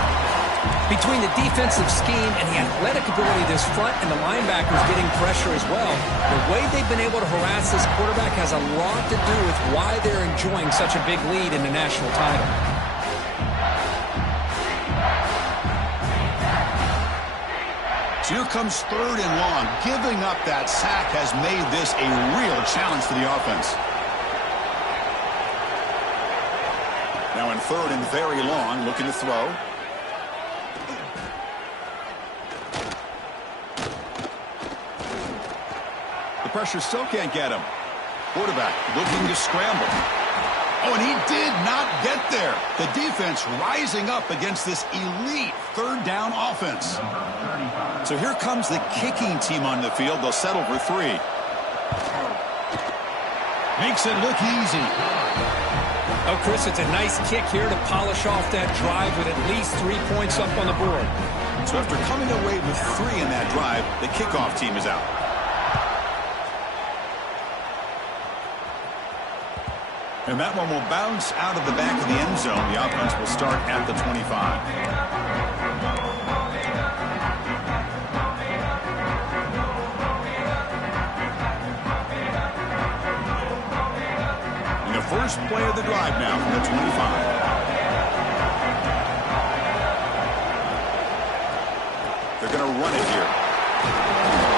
Between the defensive scheme and the athletic ability of this front and the linebackers getting pressure as well, the way they've been able to harass this quarterback has a lot to do with why they're enjoying such a big lead in the national title. So here comes 3rd and long. Giving up that sack has made this a real challenge for the offense. Now in 3rd and very long, looking to throw. The pressure still can't get him. Quarterback looking to scramble. Oh, and he did not get there. The defense rising up against this elite 3rd down offense. So here comes the kicking team on the field. They'll settle for 3. Makes it look easy. Oh, Chris, it's a nice kick here to polish off that drive with at least 3 points up on the board. So after coming away with 3 in that drive, the kickoff team is out. And that one will bounce out of the back of the end zone. The offense will start at the 25. first play of the drive now from the 25. They're going to run it here.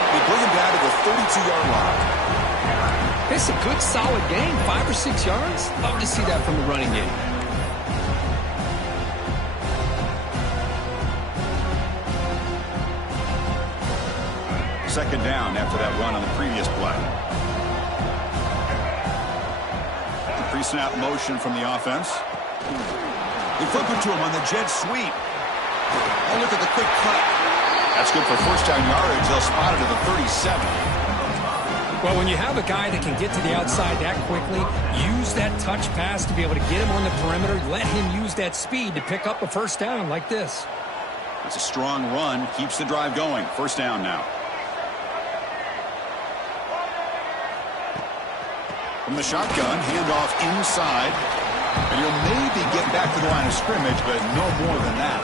They bring him down to the 32-yard line. It's a good, solid game. 5 or 6 yards. Love to see that from the running game. Second down after that run on the previous play. The pre-snap motion from the offense. They flip it to him on the jet sweep. Oh, look at the quick cut. That's good for first down yardage. They'll spot it at the 37. Well, when you have a guy that can get to the outside that quickly, use that touch pass to be able to get him on the perimeter, let him use that speed to pick up a first down like this. It's a strong run. Keeps the drive going. First down now. From the shotgun, handoff inside. And he'll maybe get back to the line of scrimmage, but no more than that.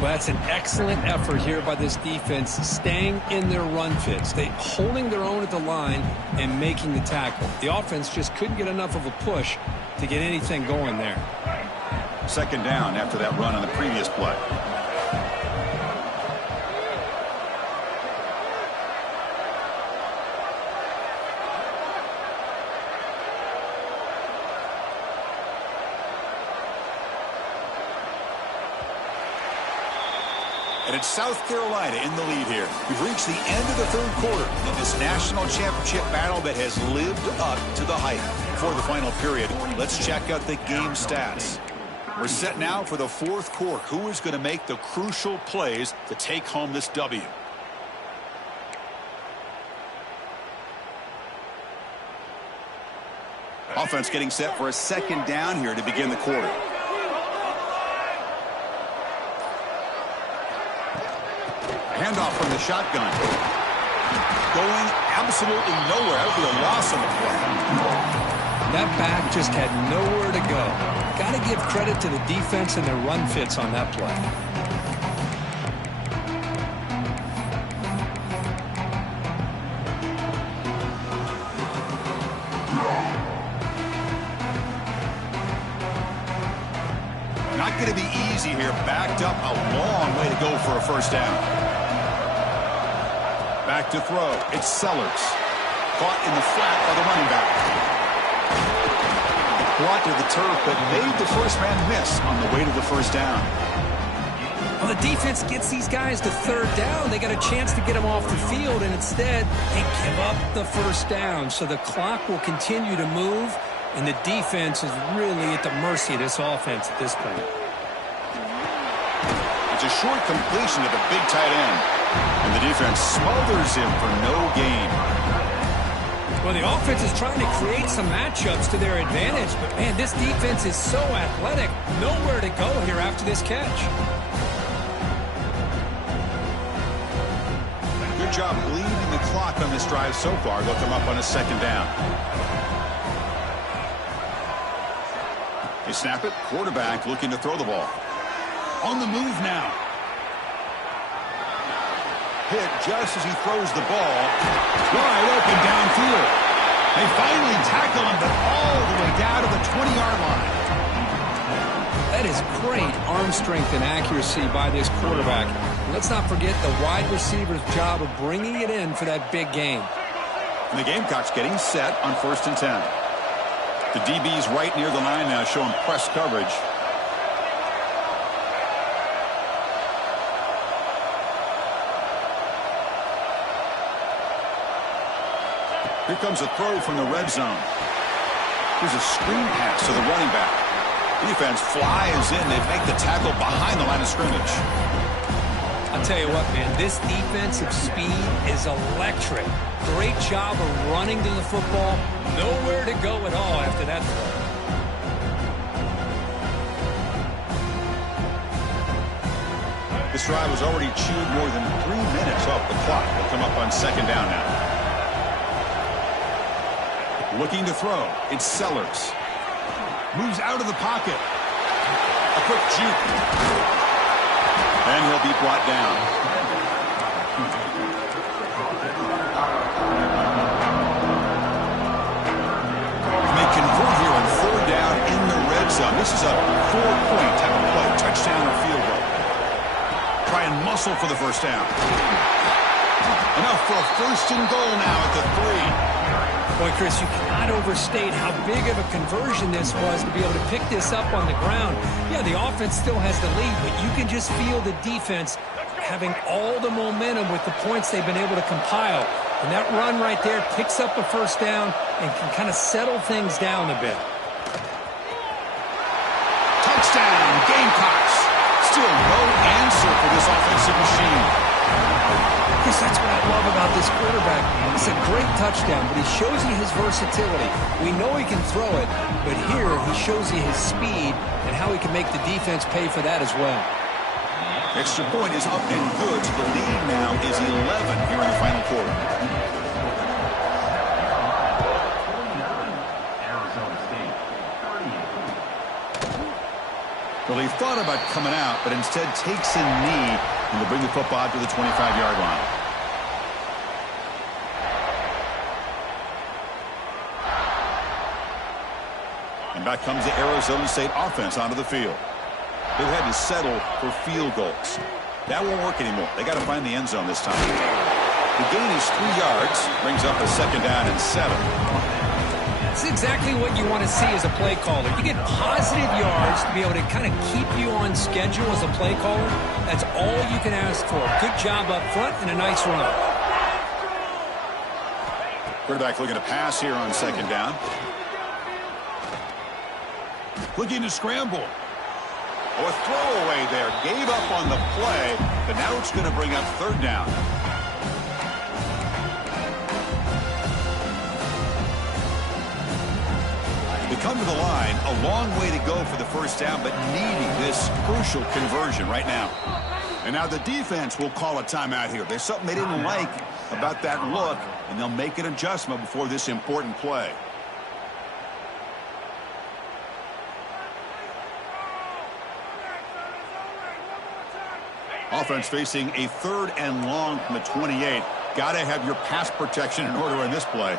Well, that's an excellent effort here by this defense, staying in their run fits. They holding their own at the line and making the tackle. The offense just couldn't get enough of a push to get anything going there. Second down after that run on the previous play. And it's South Carolina in the lead here. We've reached the end of the third quarter in this national championship battle that has lived up to the hype. Before the final period, let's check out the game stats. We're set now for the fourth quarter. Who is going to make the crucial plays to take home this W? Offense getting set for a second down here to begin the quarter. Handoff from the shotgun. Going absolutely nowhere. That would be a loss on the play. That back just had nowhere to go. Got to give credit to the defense and their run fits on that play. Not going to be easy here. Backed up a long way to go for a first down. Back to throw. It's Sellers. Caught in the flat by the running back. Brought to the turf, but made the first man miss on the way to the first down. Well, the defense gets these guys to third down. They got a chance to get them off the field, and instead they give up the first down. So the clock will continue to move, and the defense is really at the mercy of this offense at this point. It's a short completion to the big tight end. And the defense smothers him for no gain. Well, the offense is trying to create some matchups to their advantage, but, man, this defense is so athletic. Nowhere to go here after this catch. Good job bleeding the clock on this drive so far. They'll come up on a second down. They snap it. Quarterback looking to throw the ball. On the move now. Hit just as he throws the ball. Wide open downfield. They finally tackle him, but all the way down to the 20-yard line. That is great arm strength and accuracy by this quarterback. Let's not forget the wide receiver's job of bringing it in for that big game. And the Gamecocks getting set on 1st and 10. The DB's right near the line now showing press coverage. Here comes a throw from the red zone. Here's a screen pass to the running back. Defense flies in. They make the tackle behind the line of scrimmage. I'll tell you what, man, this defensive speed is electric. Great job of running to the football. Nowhere to go at all after that throw. This drive was already chewed more than 3 minutes off the clock. They'll come up on second down now. Looking to throw. It's Sellers. Moves out of the pocket. A quick juke. And he'll be brought down. May convert here on some. This is a 4-point type of play, touchdown or field goal. Try and muscle for the first down. Enough for a first and goal now at the 3. Boy, Chris, you cannot overstate how big of a conversion this was to be able to pick this up on the ground. Yeah, the offense still has the lead, but you can just feel the defense having all the momentum with the points they've been able to compile. And that run right there picks up a first down and can kind of settle things down a bit. Touchdown, Gamecocks. Still no answer for this offensive machine. Chris, that's what I love about this quarterback. It's a great touchdown, but he shows you his versatility. We know he can throw it, but here he shows you his speed and how he can make the defense pay for that as well. Extra point is up and good. So the lead now is 11 here in the final quarter. Well, he thought about coming out, but instead takes a knee and will bring the football to the 25-yard line. And back comes the Arizona State offense onto the field. They've had to settle for field goals. That won't work anymore. They got to find the end zone this time. The gain is 3 yards, brings up a second down and 7. That's exactly what you want to see as a play caller. You get positive yards to be able to kind of keep you on schedule as a play caller. That's all you can ask for. Good job up front and a nice run. Quarterback looking to pass here on second down. Looking to scramble. Oh, a throwaway there. Gave up on the play, but now it's going to bring up third down. They come to the line, a long way to go for the first down, but needing this crucial conversion right now. And now the defense will call a timeout here. There's something they didn't like about that look, and they'll make an adjustment before this important play. Offense facing a 3rd and long from the 28. Got to have your pass protection in order in this play.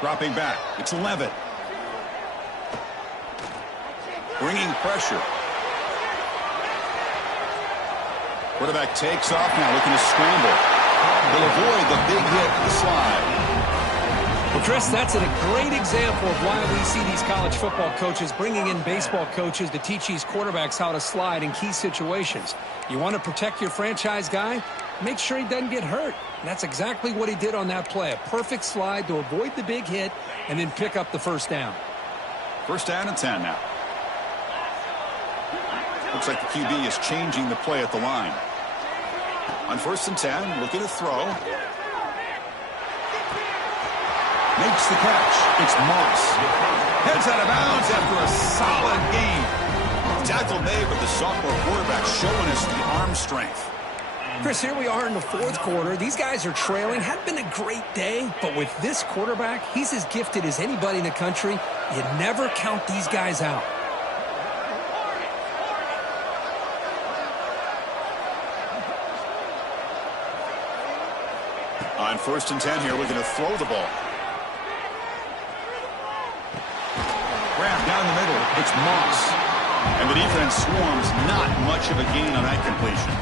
Dropping back. It's 11. Bringing pressure. Quarterback takes off now, looking to scramble. They'll avoid the big hit, the slide. Well, Chris, that's a great example of why we see these college football coaches bringing in baseball coaches to teach these quarterbacks how to slide in key situations. You want to protect your franchise guy? Make sure he doesn't get hurt. And that's exactly what he did on that play. A perfect slide to avoid the big hit and then pick up the first down. First down and 10 now. Looks like the QB is changing the play at the line. On 1st and 10, looking to throw. Makes the catch. It's Moss. Heads out of bounds after a solid gain. Tackle made, but the sophomore quarterback showing us the arm strength. Chris, here we are in the 4th quarter. These guys are trailing. Hadn't been a great day, but with this quarterback, he's as gifted as anybody in the country. You never count these guys out. On 1st and 10 here, looking to throw the ball. Grab down the middle. It's Moss. And the defense swarms. Not much of a gain on that completion.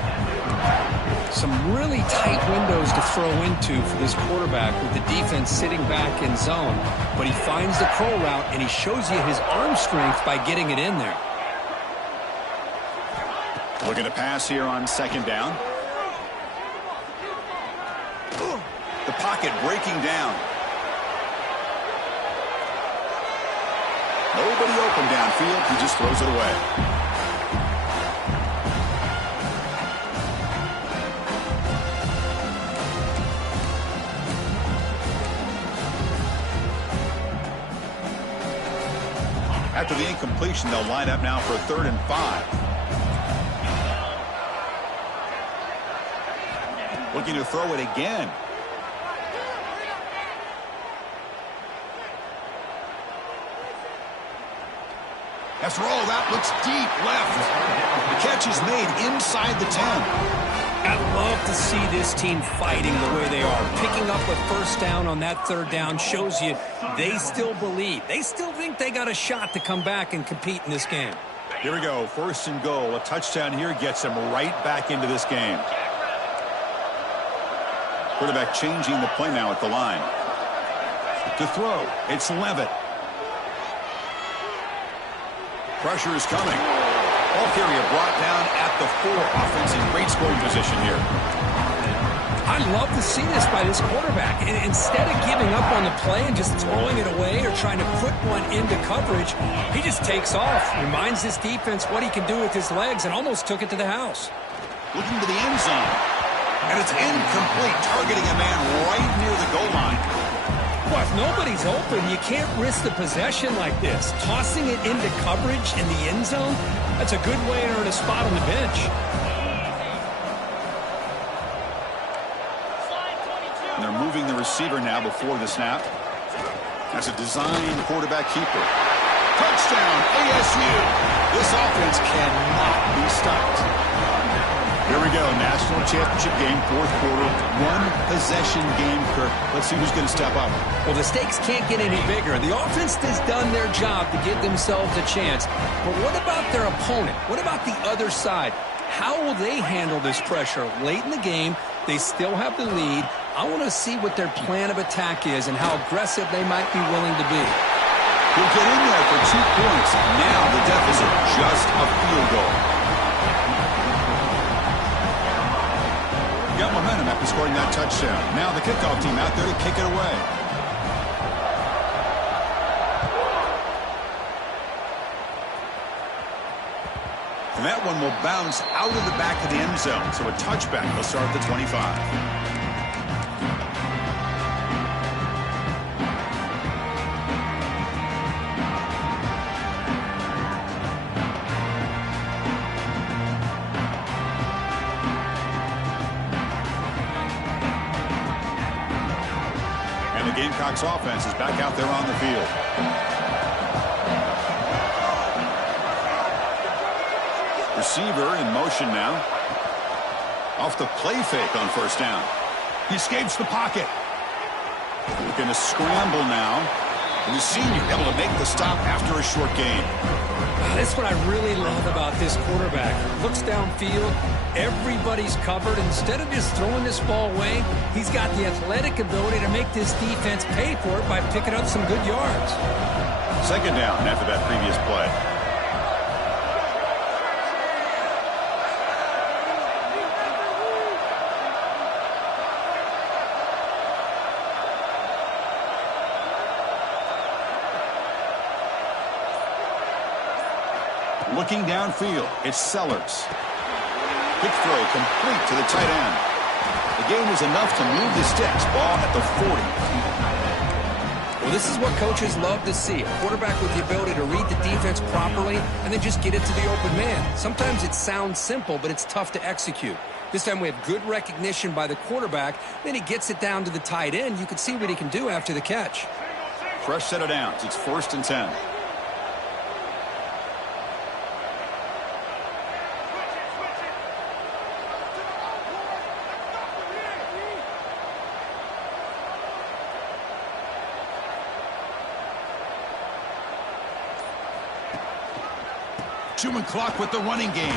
Some really tight windows to throw into for this quarterback with the defense sitting back in zone. But he finds the curl route, and he shows you his arm strength by getting it in there. Looking to pass here on 2nd down. The pocket breaking down. Nobody open downfield. He just throws it away. After the incompletion, they'll line up now for 3rd and 5. Looking to throw it again. After all that, looks deep left. catch is made inside the 10. I love to see this team fighting the way they are. Picking up a first down on that third down shows you they still believe. They still think they got a shot to come back and compete in this game. Here we go, 1st and goal. A touchdown here gets them right back into this game. Quarterback changing the play now at the line. To throw, it's Levitt. Pressure is coming. Ball carrier brought down at the 4. Offense in great scoring position here. I love to see this by this quarterback. And instead of giving up on the play and just throwing it away or trying to put one into coverage, he just takes off, reminds this defense what he can do with his legs, and almost took it to the house. Looking to the end zone. And it's incomplete, targeting a man right near the goal line. Well, if nobody's open, you can't risk the possession like this. Tossing it into coverage in the end zone, that's a good way to earn a spot on the bench. And they're moving the receiver now before the snap. That's a designed quarterback keeper. Touchdown, ASU. This offense cannot be stopped. Here we go, national championship game, 4th quarter, 1-possession game, Kirk. Let's see who's going to step up. Well, the stakes can't get any bigger. The offense has done their job to give themselves a chance. But what about their opponent? What about the other side? How will they handle this pressure? Late in the game, they still have the lead. I want to see what their plan of attack is and how aggressive they might be willing to be. He'll get in there for 2 points. Now the deficit, just a field goal. Got momentum after scoring that touchdown. Now the kickoff team out there to kick it away. And that one will bounce out of the back of the end zone. So a touchback will start at the 25. Gamecocks offense is back out there on the field. Receiver in motion now. Off the play fake on 1st down. He escapes the pocket. Looking to scramble now. And the senior able to make the stop after a short gain. That's what I really love about this quarterback. Looks downfield. Everybody's covered. Instead of just throwing this ball away, he's got the athletic ability to make this defense pay for it by picking up some good yards. 2nd down after that previous play. Looking downfield, it's Sellers. Quick throw complete to the tight end. The gain was enough to move the sticks. Ball at the 40. Well, this is what coaches love to see. A quarterback with the ability to read the defense properly and then just get it to the open man. Sometimes it sounds simple, but it's tough to execute. This time we have good recognition by the quarterback. Then he gets it down to the tight end. You can see what he can do after the catch. Fresh set of downs. It's 1st and 10. Chewing clock with the running game.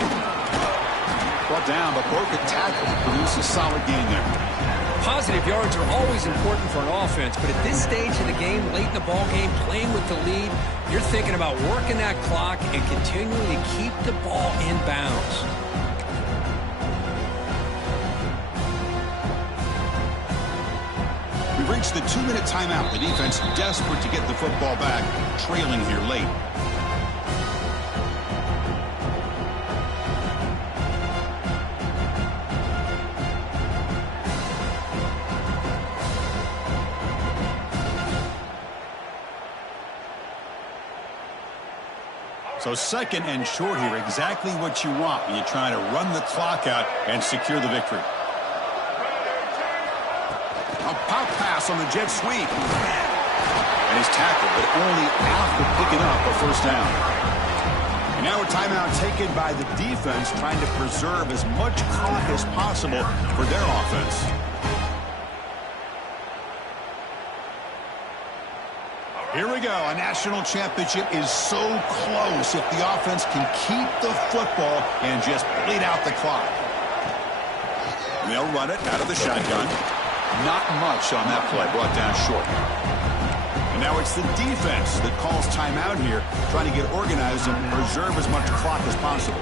Brought down, but broken tackle. Produce a solid gain there. Positive yards are always important for an offense, but at this stage of the game, late in the ball game, playing with the lead, you're thinking about working that clock and continuing to keep the ball in bounds. We've reached the 2-minute timeout. The defense desperate to get the football back, trailing here late. So 2nd and short here, exactly what you want when you're trying to run the clock out and secure the victory. A pop pass on the jet sweep. And he's tackled, but only after picking up a 1st down. Now a timeout taken by the defense, trying to preserve as much clock as possible for their offense. Here we go. A national championship is so close if the offense can keep the football and just bleed out the clock. They'll run it out of the shotgun. Not much on that play, brought down short. And now it's the defense that calls timeout here, trying to get organized and preserve as much clock as possible.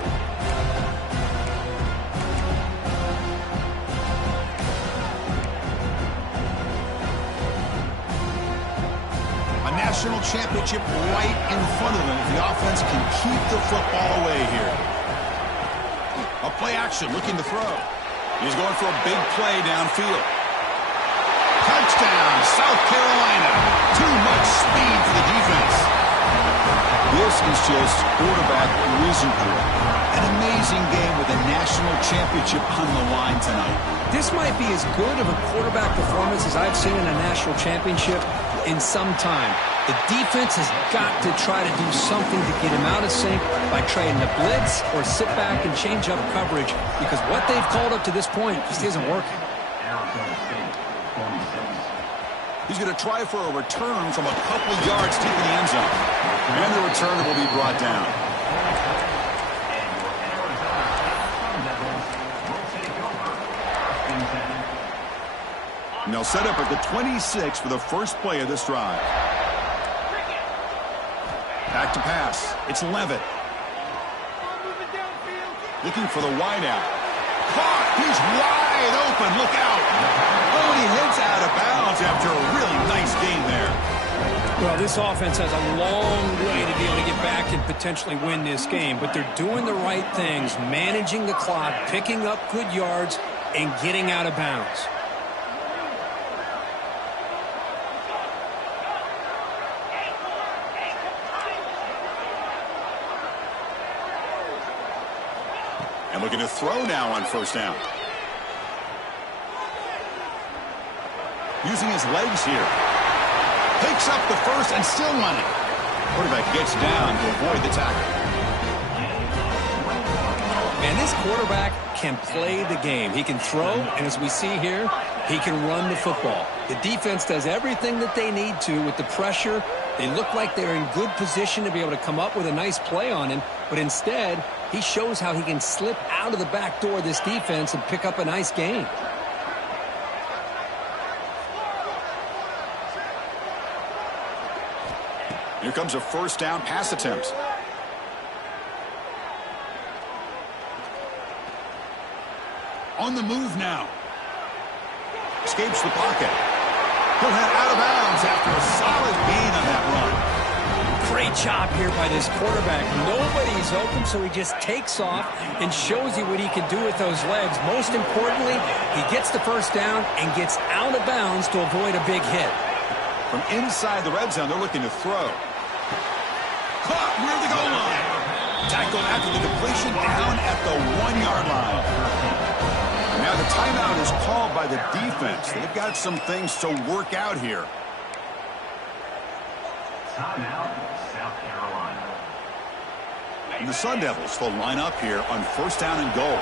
A national championship right in front of them if the offense can keep the football away here. A play action, looking to throw. He's going for a big play downfield. Touchdown, South Carolina. Too much speed for the defense. This is just quarterback wizardry. An amazing game with a national championship on the line tonight. This might be as good of a quarterback performance as I've seen in a national championship in some time. The defense has got to try to do something to get him out of sync by trying to blitz or sit back and change up coverage, because what they've called up to this point just isn't working. He's going to try for a return from a couple yards deep in the end zone. And the return will be brought down. And they'll set up at the 26 for the first play of this drive. Back to pass. It's Levitt. Looking for the wideout. Caught. He's wide open. Look out. Oh, and he heads out of bounds after a really nice game there. Well, this offense has a long way to be able to get back and potentially win this game, but they're doing the right things, managing the clock, picking up good yards, and getting out of bounds. And looking to throw now on first down. Using his legs here. Takes up the first and still running. Quarterback gets down to avoid the tackle. And this quarterback can play the game. He can throw, and as we see here, he can run the football. The defense does everything that they need to with the pressure. They look like they're in good position to be able to come up with a nice play on him, but instead, he shows how he can slip out of the back door of this defense and pick up a nice gain. Here comes a first down pass attempt. On the move now. Escapes the pocket. He'll head out of bounds after a solid gain on that run. Great job here by this quarterback. Nobody's open, so he just takes off and shows you what he can do with those legs. Most importantly, he gets the first down and gets out of bounds to avoid a big hit. From inside the red zone, they're looking to throw. Caught near the goal line. Tackled after the completion down at the 1-yard line. Now the timeout is called by the defense. They've got some things to work out here. Timeout, South Carolina. And the Sun Devils will line up here on first down and goal.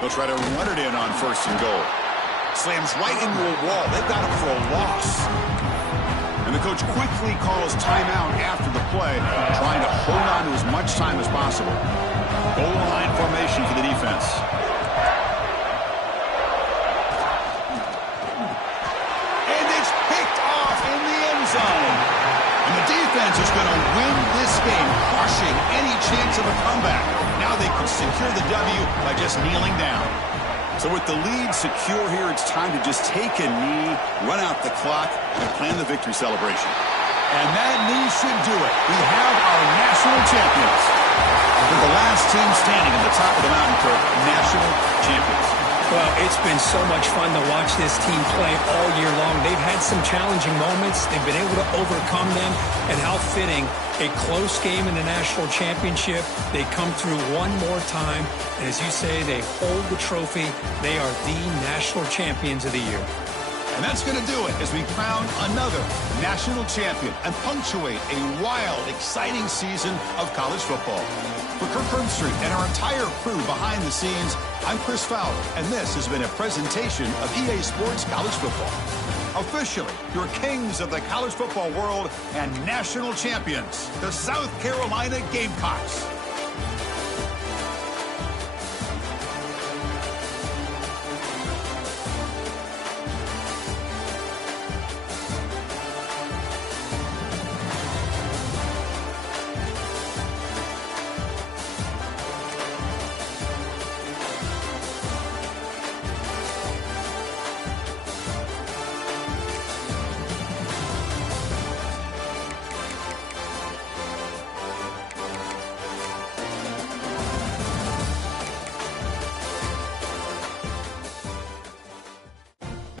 They'll try to run it in on first and goal. Slams right into a wall. They've got him for a loss. And the coach quickly calls timeout after the play, trying to hold on to as much time as possible. Goal line formation for the defense. And it's picked off in the end zone. And the defense is going to win this game, crushing any chance of a comeback. Now they can secure the W by just kneeling down. So with the lead secure here, it's time to just take a knee, run out the clock, and plan the victory celebration. And that knee should do it. We have our national champions. They're the last team standing at the top of the mountain curve, national champions. Well, it's been so much fun to watch this team play all year long. They've had some challenging moments. They've been able to overcome them. And how fitting, a close game in the national championship. They come through one more time. And as you say, they hold the trophy. They are the national champions of the year. And that's going to do it as we crown another national champion and punctuate a wild, exciting season of college football. For Kirk Herbstreit and our entire crew behind the scenes, I'm Chris Fowler, and this has been a presentation of EA Sports College Football. Officially, your kings of the college football world and national champions, the South Carolina Gamecocks.